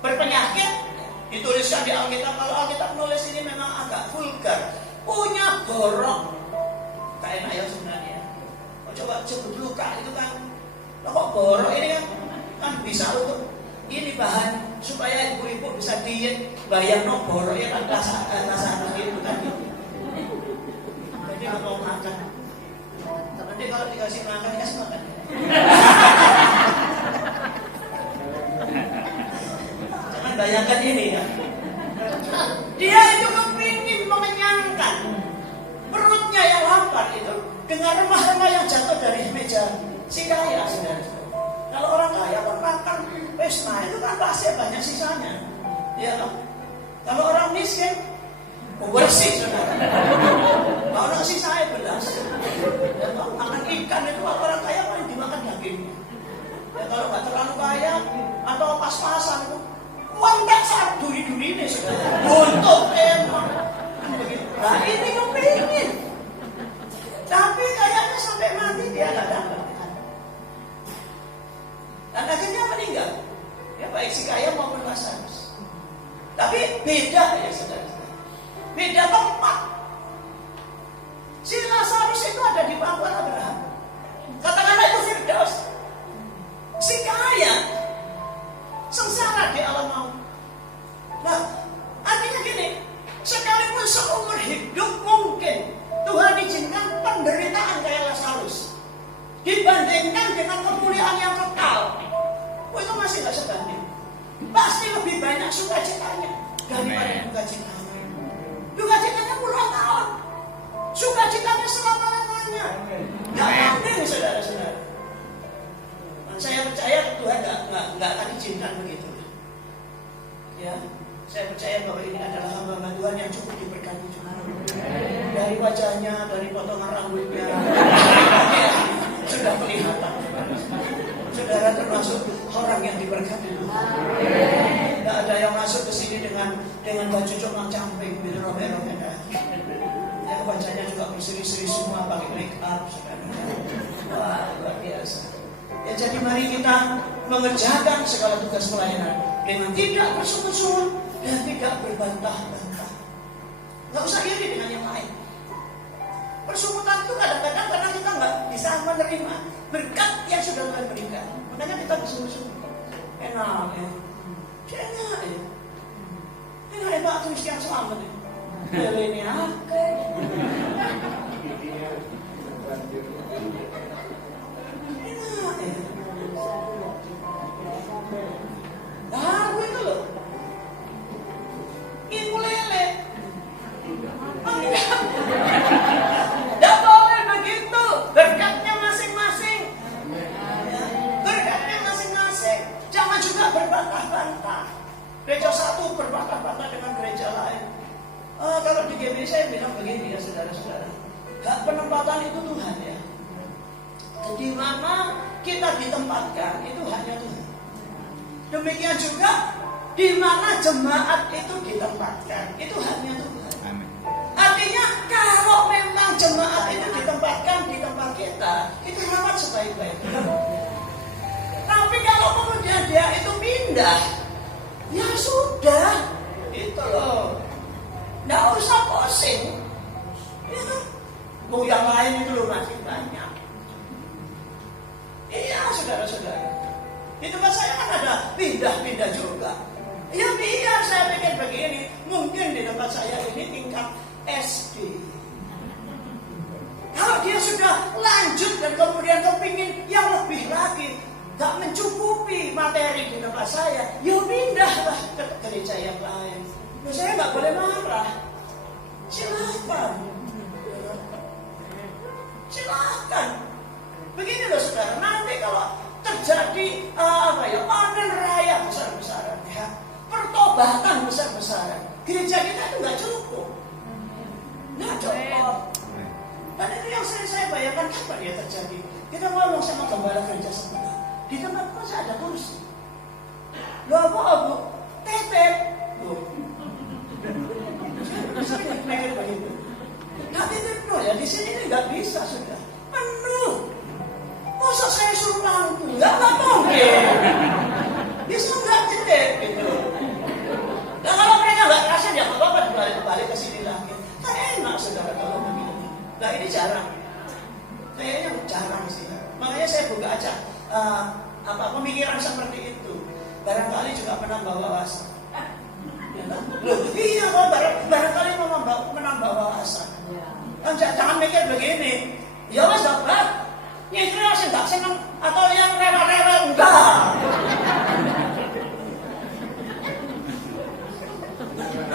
berpenyakit. Dituliskan di Alkitab. Kalau Alkitab nulis ini memang agak vulgar, punya borok. Tak enak ya sebenarnya. Coba sebut luka itu kan, kok borok ini kan bisa untuk ini bahan supaya ibu-ibu bisa diet. Bayang no borok ya kan rasa gitu kan. Jadi nggak mau makan. Nanti kalau dikasih makan. Jangan bayangkan ini ya. Dia itu kepingin mengenyangkan perutnya yang lapar itu dengan remah-remah yang jatuh dari meja si kaya, saudara. Kalau orang kaya kan makan pesta itu kan pasti banyak sisanya, ya kan? Kalau orang miskin bersih, saudara. Kalau sisanya belas, ya kan? Makan ikan itu orang kaya paling dimakan dagingnya. Ya kalau nggak terlalu kaya atau pas-pasan itu uang tak saat duri-duri ini, saudara. Untuk emang. Nah ini kepingin. Tapi kayaknya sampai mati dia nggak dapat. Dan akhirnya meninggal. Ya baik si kaya maupun Lazarus. Tapi beda ya saudara. Beda tempat. Si Lazarus itu ada di pangkuan Abraham. Katakanlah itu Firdaus. Si kaya sengsara di alam maut. Nah, artinya gini, sekalipun seumur hidup mungkin Tuhan izinkan penderitaan kayak Lazarus dibandingkan dengan kemuliaan yang kekal, itu masih gak sebanding. Pasti lebih banyak sukacitanya daripada dukacitanya. Dukacitanya puluhan tahun, sukacitanya selama-lamanya. Gak mungkin, saudara-saudara. Saya percaya Tuhan nggak akan izinkan begitu. Ya, saya percaya bahwa ini adalah hamba Tuhan yang cukup diberkati juga. Dari wajahnya, dari potongan rambutnya, sudah kelihatan. Saudara termasuk orang yang diberkati. Tidak ada yang masuk ke sini dengan baju comang camping, gitu robek-robek. Ya, wajahnya juga berseri-seri semua pakai make up, saudara. Wah, luar biasa. Ya, jadi mari kita mengerjakan segala tugas pelayanan dengan tidak bersungut-sungut dan tidak berbantah-bantah. Nggak usah iri dengan yang lain. Persungutan itu kadang-kadang karena kita nggak bisa menerima berkat yang sudah Tuhan berikan. Makanya kita bersungut-sungut. Enak ya. Enak ya. Enak ya Pak tulis yang selamat ya. Ini apa? Nah, itu loh. Ibu lele. Tidak boleh begitu. Berkatnya masing-masing. Berkatnya masing-masing. Jangan juga berbantah-bantah. Gereja satu berbantah-bantah dengan gereja lain. Kalau di GBI saya bilang begini ya saudara-saudara, hak penempatan itu Tuhan ya. Di mana kita ditempatkan itu haknya Tuhan. Demikian juga di mana jemaat itu ditempatkan itu haknya Tuhan. Amin. Artinya kalau memang jemaat itu ditempatkan di tempat kita, itu rawat sebaik-baiknya. Tapi kalau kemudian dia itu pindah, ya sudah, itu loh. Nggak usah pusing. Itu mau yang lain itu loh masih banyak. Iya saudara-saudara. Di tempat saya kan ada pindah-pindah juga. Ya biar saya pikir begini, mungkin di tempat saya ini tingkat SD. Kalau dia sudah lanjut dan kemudian kepingin yang lebih lagi, gak mencukupi materi di tempat saya, ya pindahlah ke gereja yang lain. Nah, saya gak boleh marah. Silakan. Begini loh saudara, nanti kalau terjadi panen raya besar-besaran ya, pertobatan besar-besaran, gereja kita itu nggak cukup. Dan itu yang saya bayangkan kapan ya terjadi. Kita ngomong sama gembala gereja sebelah, di tempat saya ada kursi. Loh apa bu? Tetep. Saya mikir begitu. Nggak tetep loh ya, di sini nggak bisa sudah penuh. Masa saya suruh mampu? Nggak mungkin. Bisa nggak tetep gitu. Nah kalau mereka nggak kerasa ya apa-apa balik ke sini lagi. Kan enak saudara kalau begini. Nah ini jarang. Kayaknya jarang sih. Makanya saya buka aja pemikiran seperti itu. Barangkali juga menambah wawasan. Loh, iya kok barangkali menambah wawasan. Jangan mikir begini. Ya mas dapat. Nyekir yang nggak seneng atau yang rela-rela enggak.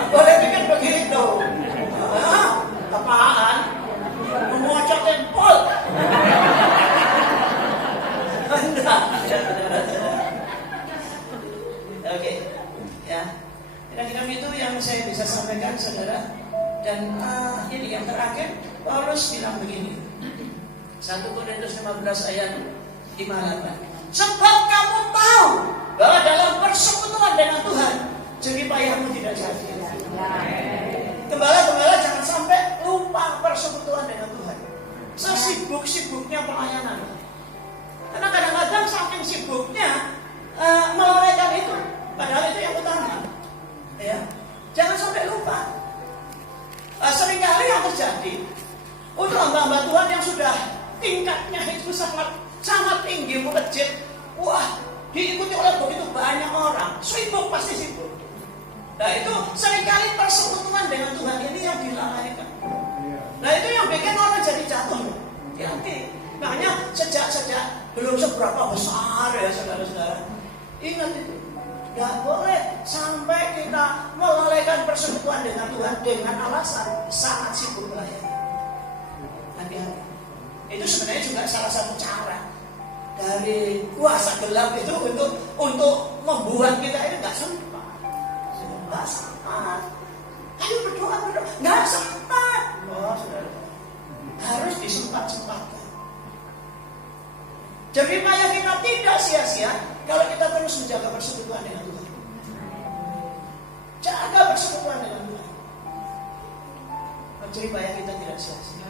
Boleh pikir begitu. Apaan? Memocok tempol. Enggak. Oke. Ya. Kira-kira itu yang saya bisa sampaikan saudara. Dan ini yang terakhir Paulus bilang begini. 1 Korintus 15 ayat 58. Sebab kamu tahu bahwa dalam persekutuan dengan Tuhan jerih payahmu tidak sia-sia. Gembala-gembala jangan sampai lupa persekutuan dengan Tuhan. Sesibuk-sibuknya pelayanan. Karena kadang-kadang saking sibuknya melalaikan itu. Padahal itu yang utama. Ya, jangan sampai lupa. Seringkali yang terjadi untuk hamba-hamba Tuhan yang sudah tingkatnya itu sangat tinggi, melejit. Wah, diikuti oleh begitu banyak orang. Sibuk, pasti sibuk. Nah itu seringkali persekutuan dengan Tuhan ini yang dilalaikan. Nah itu yang bikin orang jadi jatuh. Hati-hati. Makanya sejak belum seberapa besar ya saudara-saudara. Ingat itu. Gak boleh sampai kita melalaikan persekutuan dengan Tuhan dengan alasan sangat sibuk melayani. Hati-hati. Itu sebenarnya juga salah satu cara dari kuasa gelap itu untuk membuat kita ini nggak sempat. Nggak sempat. Ayo berdoa. Nggak sempat. Oh, saudara. Harus disempat-sempatkan. Jerih payah kita tidak sia-sia kalau kita terus menjaga persekutuan dengan Tuhan. Jaga persekutuan dengan Tuhan. Jerih payah kita tidak sia-sia.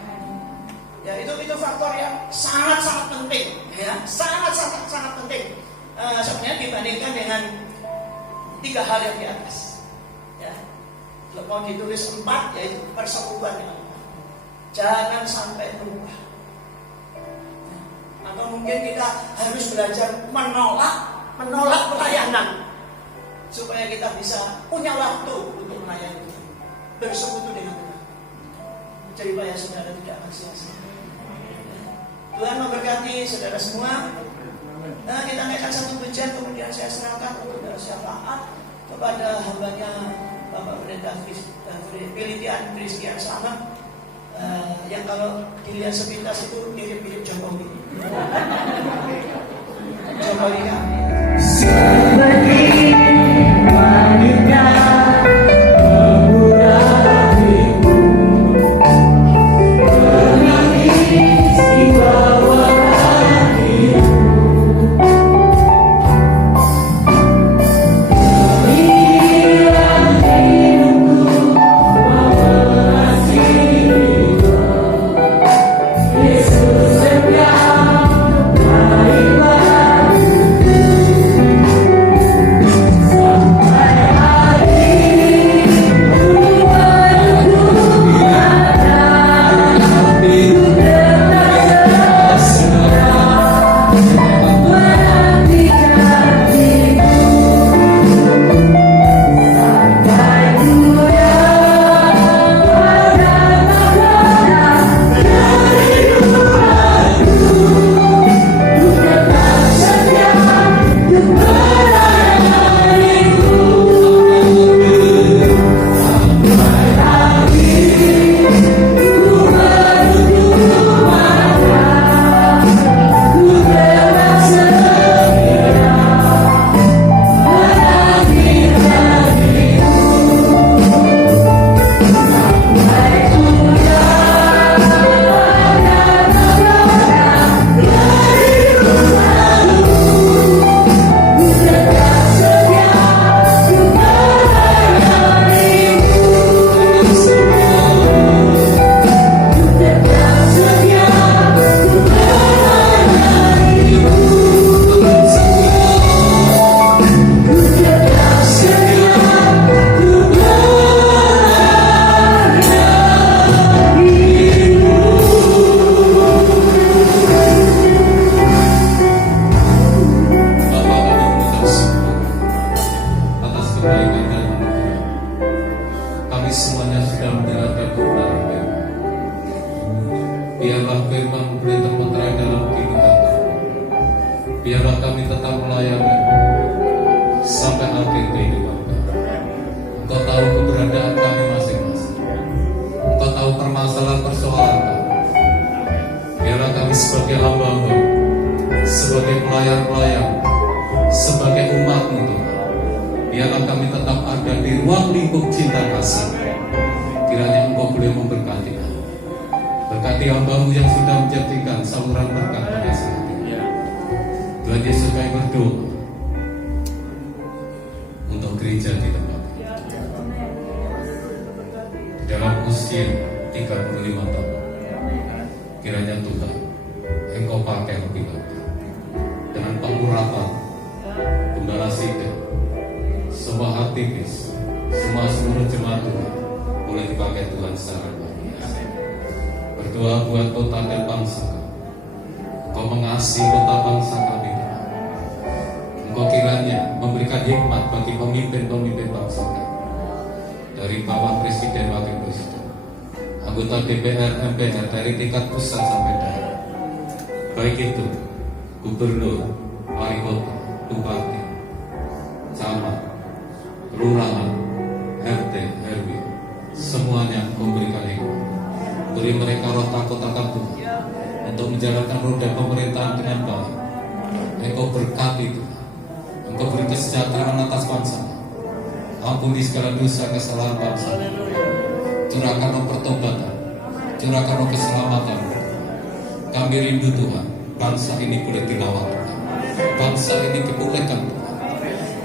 Ya itu faktor yang sangat-sangat penting, ya sangat penting. Sebenarnya dibandingkan dengan 3 hal yang di atas. Ya, kalau mau ditulis 4 yaitu persekutuan dengan Tuhan. Jangan sampai lupa. Atau mungkin kita harus belajar menolak pelayanan supaya kita bisa punya waktu untuk melayani Tuhan, bersekutu dengan Tuhan. Jadi payah saudara tidak akan sia-sia. Tuhan memberkati saudara semua. Nah, kita naikkan satu pujian, kemudian saya serahkan untuk bersyafaat kepada hambanya Bapak Pendeta Filitian Christian Selamat, yang kalau dilihat sepintas itu mirip-mirip Jokowi. Jokowi kan? pelayan-pelayan sebagai umat-Mu Tuhan. Biarlah kami tetap ada di ruang lingkup cinta kasih. Kiranya Engkau boleh memberkati kami. Berkati hamba-Mu yang sudah menjadikan saluran berkat pada saat ini. Tuhan Yesus, kami berdoa untuk gereja di tempat ini. Dalam usia 35 tahun, kiranya Tuhan Engkau pakai lebih banyak dengan pengurapan Gembala Sidang, semua aktivis, semua seluruh jemaat Tuhan boleh dipakai Tuhan secara luar biasa. Berdoa buat kota dan bangsa. Engkau mengasihi kota bangsa kami Tuhan. Engkau kiranya memberikan hikmat bagi pemimpin-pemimpin bangsa kami, dari Bapak Presiden, Wakil Presiden, anggota DPR, MPR, dari tingkat pusat sampai daerah, baik itu gubernur, wali kota, bupati, camat, kelurahan, RT, RW, semuanya memberikan hikmat. Beri mereka roh takut akan Tuhan untuk menjalankan roda pemerintahan dengan baik. Engkau berkati Tuhan, Engkau beri kesejahteraan atas bangsa. Ampuni segala dosa kesalahan bangsa. Curahkan roh pertobatan, curahkan roh keselamatan. Kami rindu Tuhan, bangsa ini boleh dilawat Tuhan, bangsa ini dipulihkan Tuhan.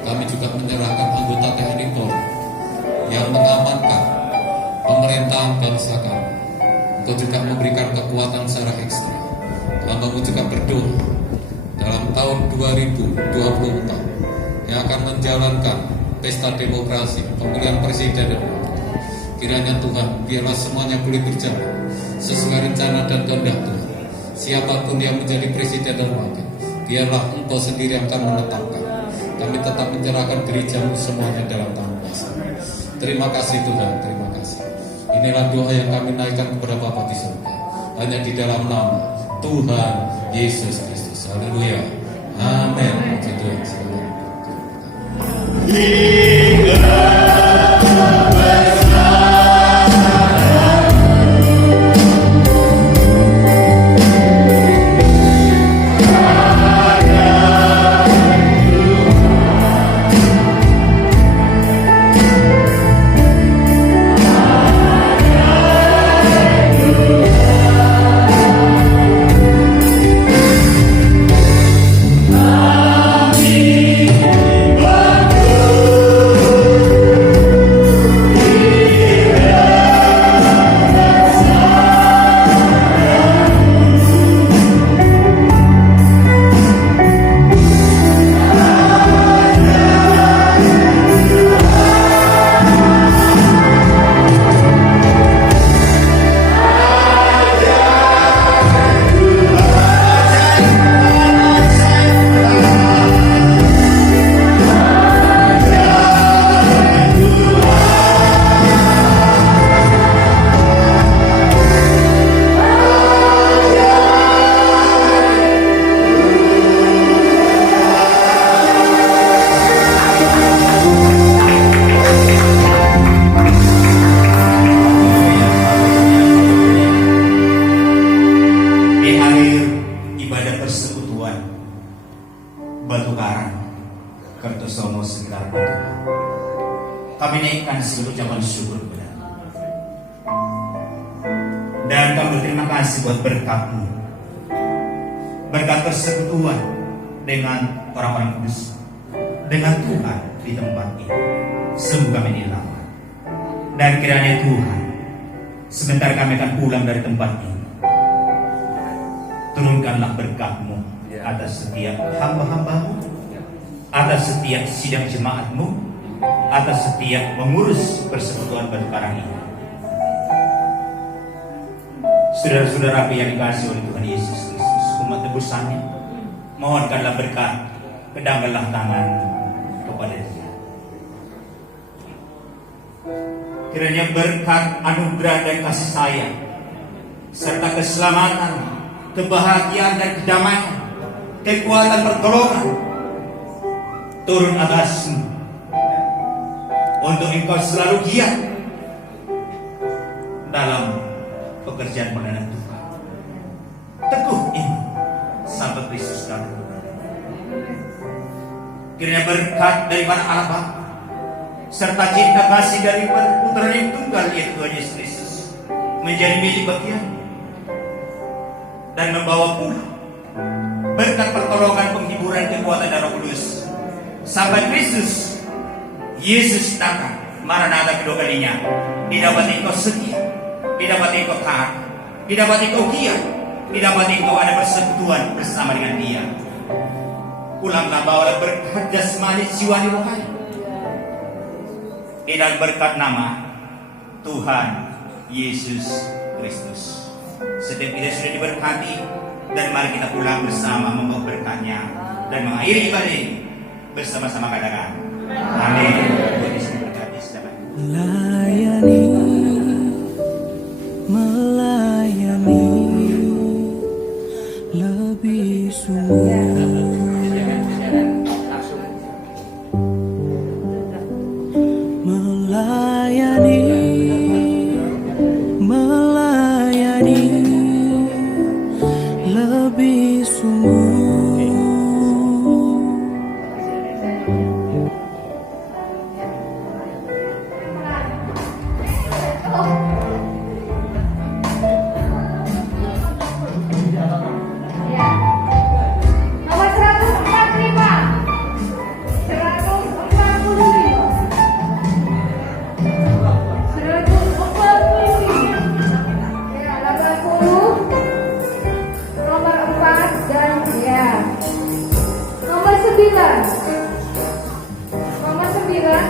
Kami juga menyerahkan anggota TNI Polri yang mengamankan pemerintahan bangsa kami. Engkau juga memberikan kekuatan secara ekstra. Hamba-Mu juga berdoa dalam tahun 2024 yang akan menjalankan pesta demokrasi, pemilihan presiden dan wakil. Kiranya Tuhan, biarlah semuanya boleh berjalan sesuai rencana dan kehendak Tuhan. Siapapun yang menjadi presiden dan wakil, biarlah Engkau sendiri yang akan menetapkan. Kami tetap menyerahkan gereja-Mu semuanya dalam tangan kasih. Terima kasih Tuhan, terima kasih. Inilah doa yang kami naikkan kepada Bapa di surga, hanya di dalam nama Tuhan Yesus Kristus. Haleluya. Amin. Puji Tuhan. Kami naikkan seluruh ucapan syukur kepada dan kami berterima kasih buat berkat-Mu, berkat persekutuan dengan orang-orang kudus, dengan Tuhan di tempat ini. Sungguh kami dilawan, dan kiranya Tuhan, sebentar kami akan pulang dari tempat ini, turunkanlah berkat-Mu atas setiap hamba-hamba-Mu, atas setiap sidang jemaat-Mu, atas setiap mengurus persekutuan Batu Karang ini. Saudara-saudara yang dikasihi oleh Tuhan Yesus Kristus, umat tebusannya, mohonkanlah berkat, pedangkanlah tangan kepada Dia. Kiranya berkat, anugerah dan kasih sayang, serta keselamatan, kebahagiaan dan kedamaian, kekuatan pertolongan turun atasmu, untuk engkau selalu giat dalam pekerjaan pelayanan Tuhan. Teguh iman sampai Kristus datang. Kiranya berkat daripada Allah Bapa serta cinta kasih daripada Putra yang tunggal yaitu Tuhan Yesus Kristus menjadi milik bagian dan membawa pula berkat pertolongan, penghiburan, kekuatan dan Roh Kudus sampai Kristus Yesus datang Maranatha kedua kalinya. Didapati engkau setia, didapati engkau taat, didapati engkau giat, didapati engkau ada persekutuan bersama dengan Dia. Pulanglah bawalah berkat jasmani, jiwani, rohani di dalam berkat nama Tuhan Yesus Kristus. Setiap kita sudah diberkati dan mari kita pulang bersama membawa berkatnya dan mengakhiri ibadah ini bersama-sama katakan amin. Tuhan Yesus memberkati. Selamat melayani lebih sungguh, melayani lebih sungguh. Nomor 145. 145. Ya, 80. Nomor 4 dan ya. Nomor 9. Nomor 9.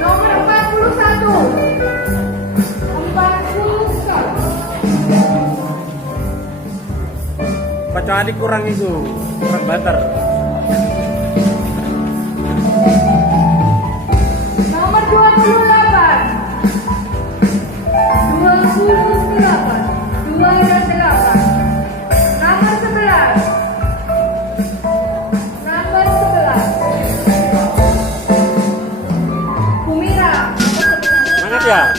Nomor 41. 41. Bacaan kurang itu, kurang bater. Nomor 28. 28. 28. Nomor 11. Nomor 11. Kumira. Semangat ya.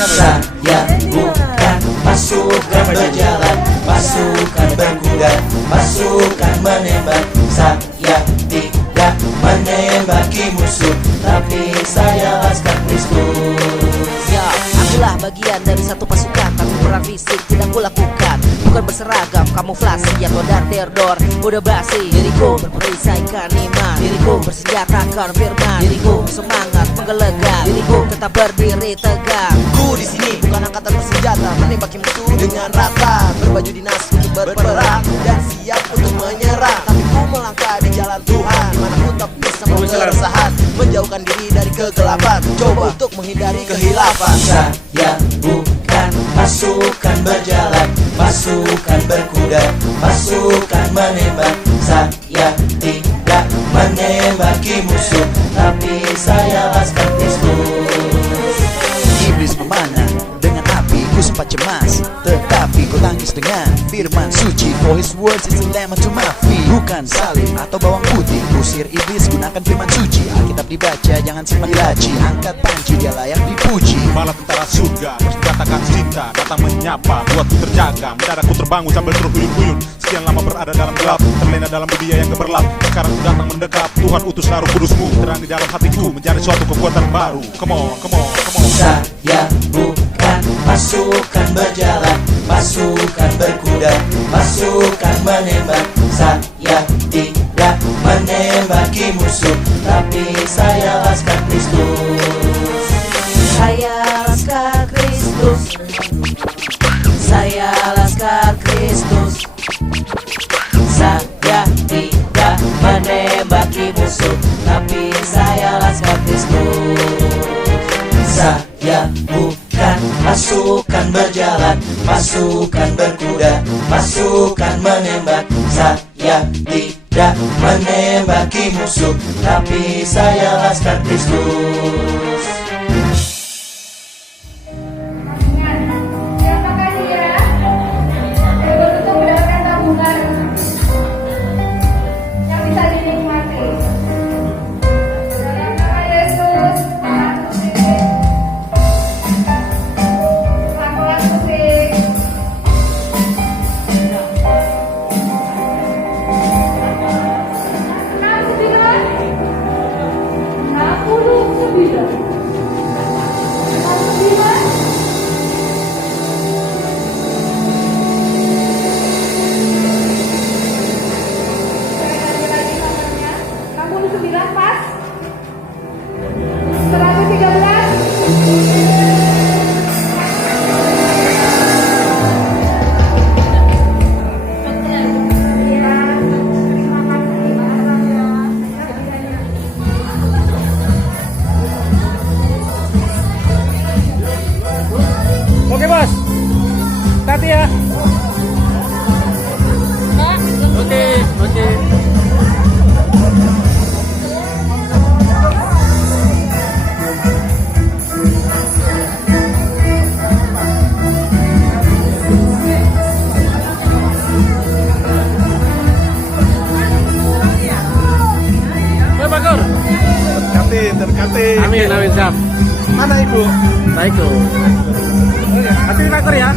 Saya bukan pasukan berjalan, pasukan berkuda, pasukan menembak. Saya tidak menembaki musuh, tapi saya laskar Kristus. Ya, akulah bagian dari satu pasukan, tapi perang fisik tidak kulakukan. Bukan berseragam, kamuflase atau dar-der-dor, udah basi. Diriku berperisaikan iman, diriku bersenjatakan firman, diriku semangat menggelegar, diriku tetap berdiri tegak. Ku di sini bukan angkatan bersenjata, menembaki musuh dengan rata, berbaju dinas untuk berperang dan siap untuk menyerang. Tapi ku melangkah di jalan Tuhan, dimana ku tak bisa keresahan, menjauhkan diri dari kegelapan, coba untuk menghindari kehilafan. Saya bukan pasukan berjalan, pasukan berkuda, pasukan menembak. Saya tidak menembaki musuh, tapi saya laskar Kristus. Iblis memanah dengan api, ku sempat cemas, tetapi ku tangis dengan firman suci. For his words is a lamp unto my feet. Bukan salib atau bawang putih, usir iblis gunakan firman suci. Alkitab dibaca, jangan simpan di laci. Angkat panci, dia layak dipuji. Bala tentara surga, bersenjatakan cinta, datang menyapa, buatku terjaga. Mendaratku terbangun sambil terhuyun-huyun. Sekian lama berada dalam gelap, terlena dalam dunia yang gemerlap. Sekarang ku datang mendekat, Tuhan utuslah Roh Kudusmu, terang di dalam hatiku, menjadi suatu kekuatan baru. Come on, come on, come on. Saya bukan pasukan berjalan, pasukan berkuda, pasukan menembak. Saya tidak menembaki musuh, tapi saya laskar Kristus. Saya laskar Kristus, saya laskar Kristus. Saya tidak menembaki musuh, tapi saya laskar Kristus. Saya bukan pasukan berjalan, pasukan berkuda, pasukan menembak. Saya tidak menembaki musuh, tapi saya laskar Kristus. Terima kasih ya. Saya beruntung mendapatkan tabungan yang bisa dinikmati. Dalam nama Yesus, Hati-hati ya. Oke, oke. Terkati. Amin, amin, siap. Mana ibu? Baik, hati-hati ya.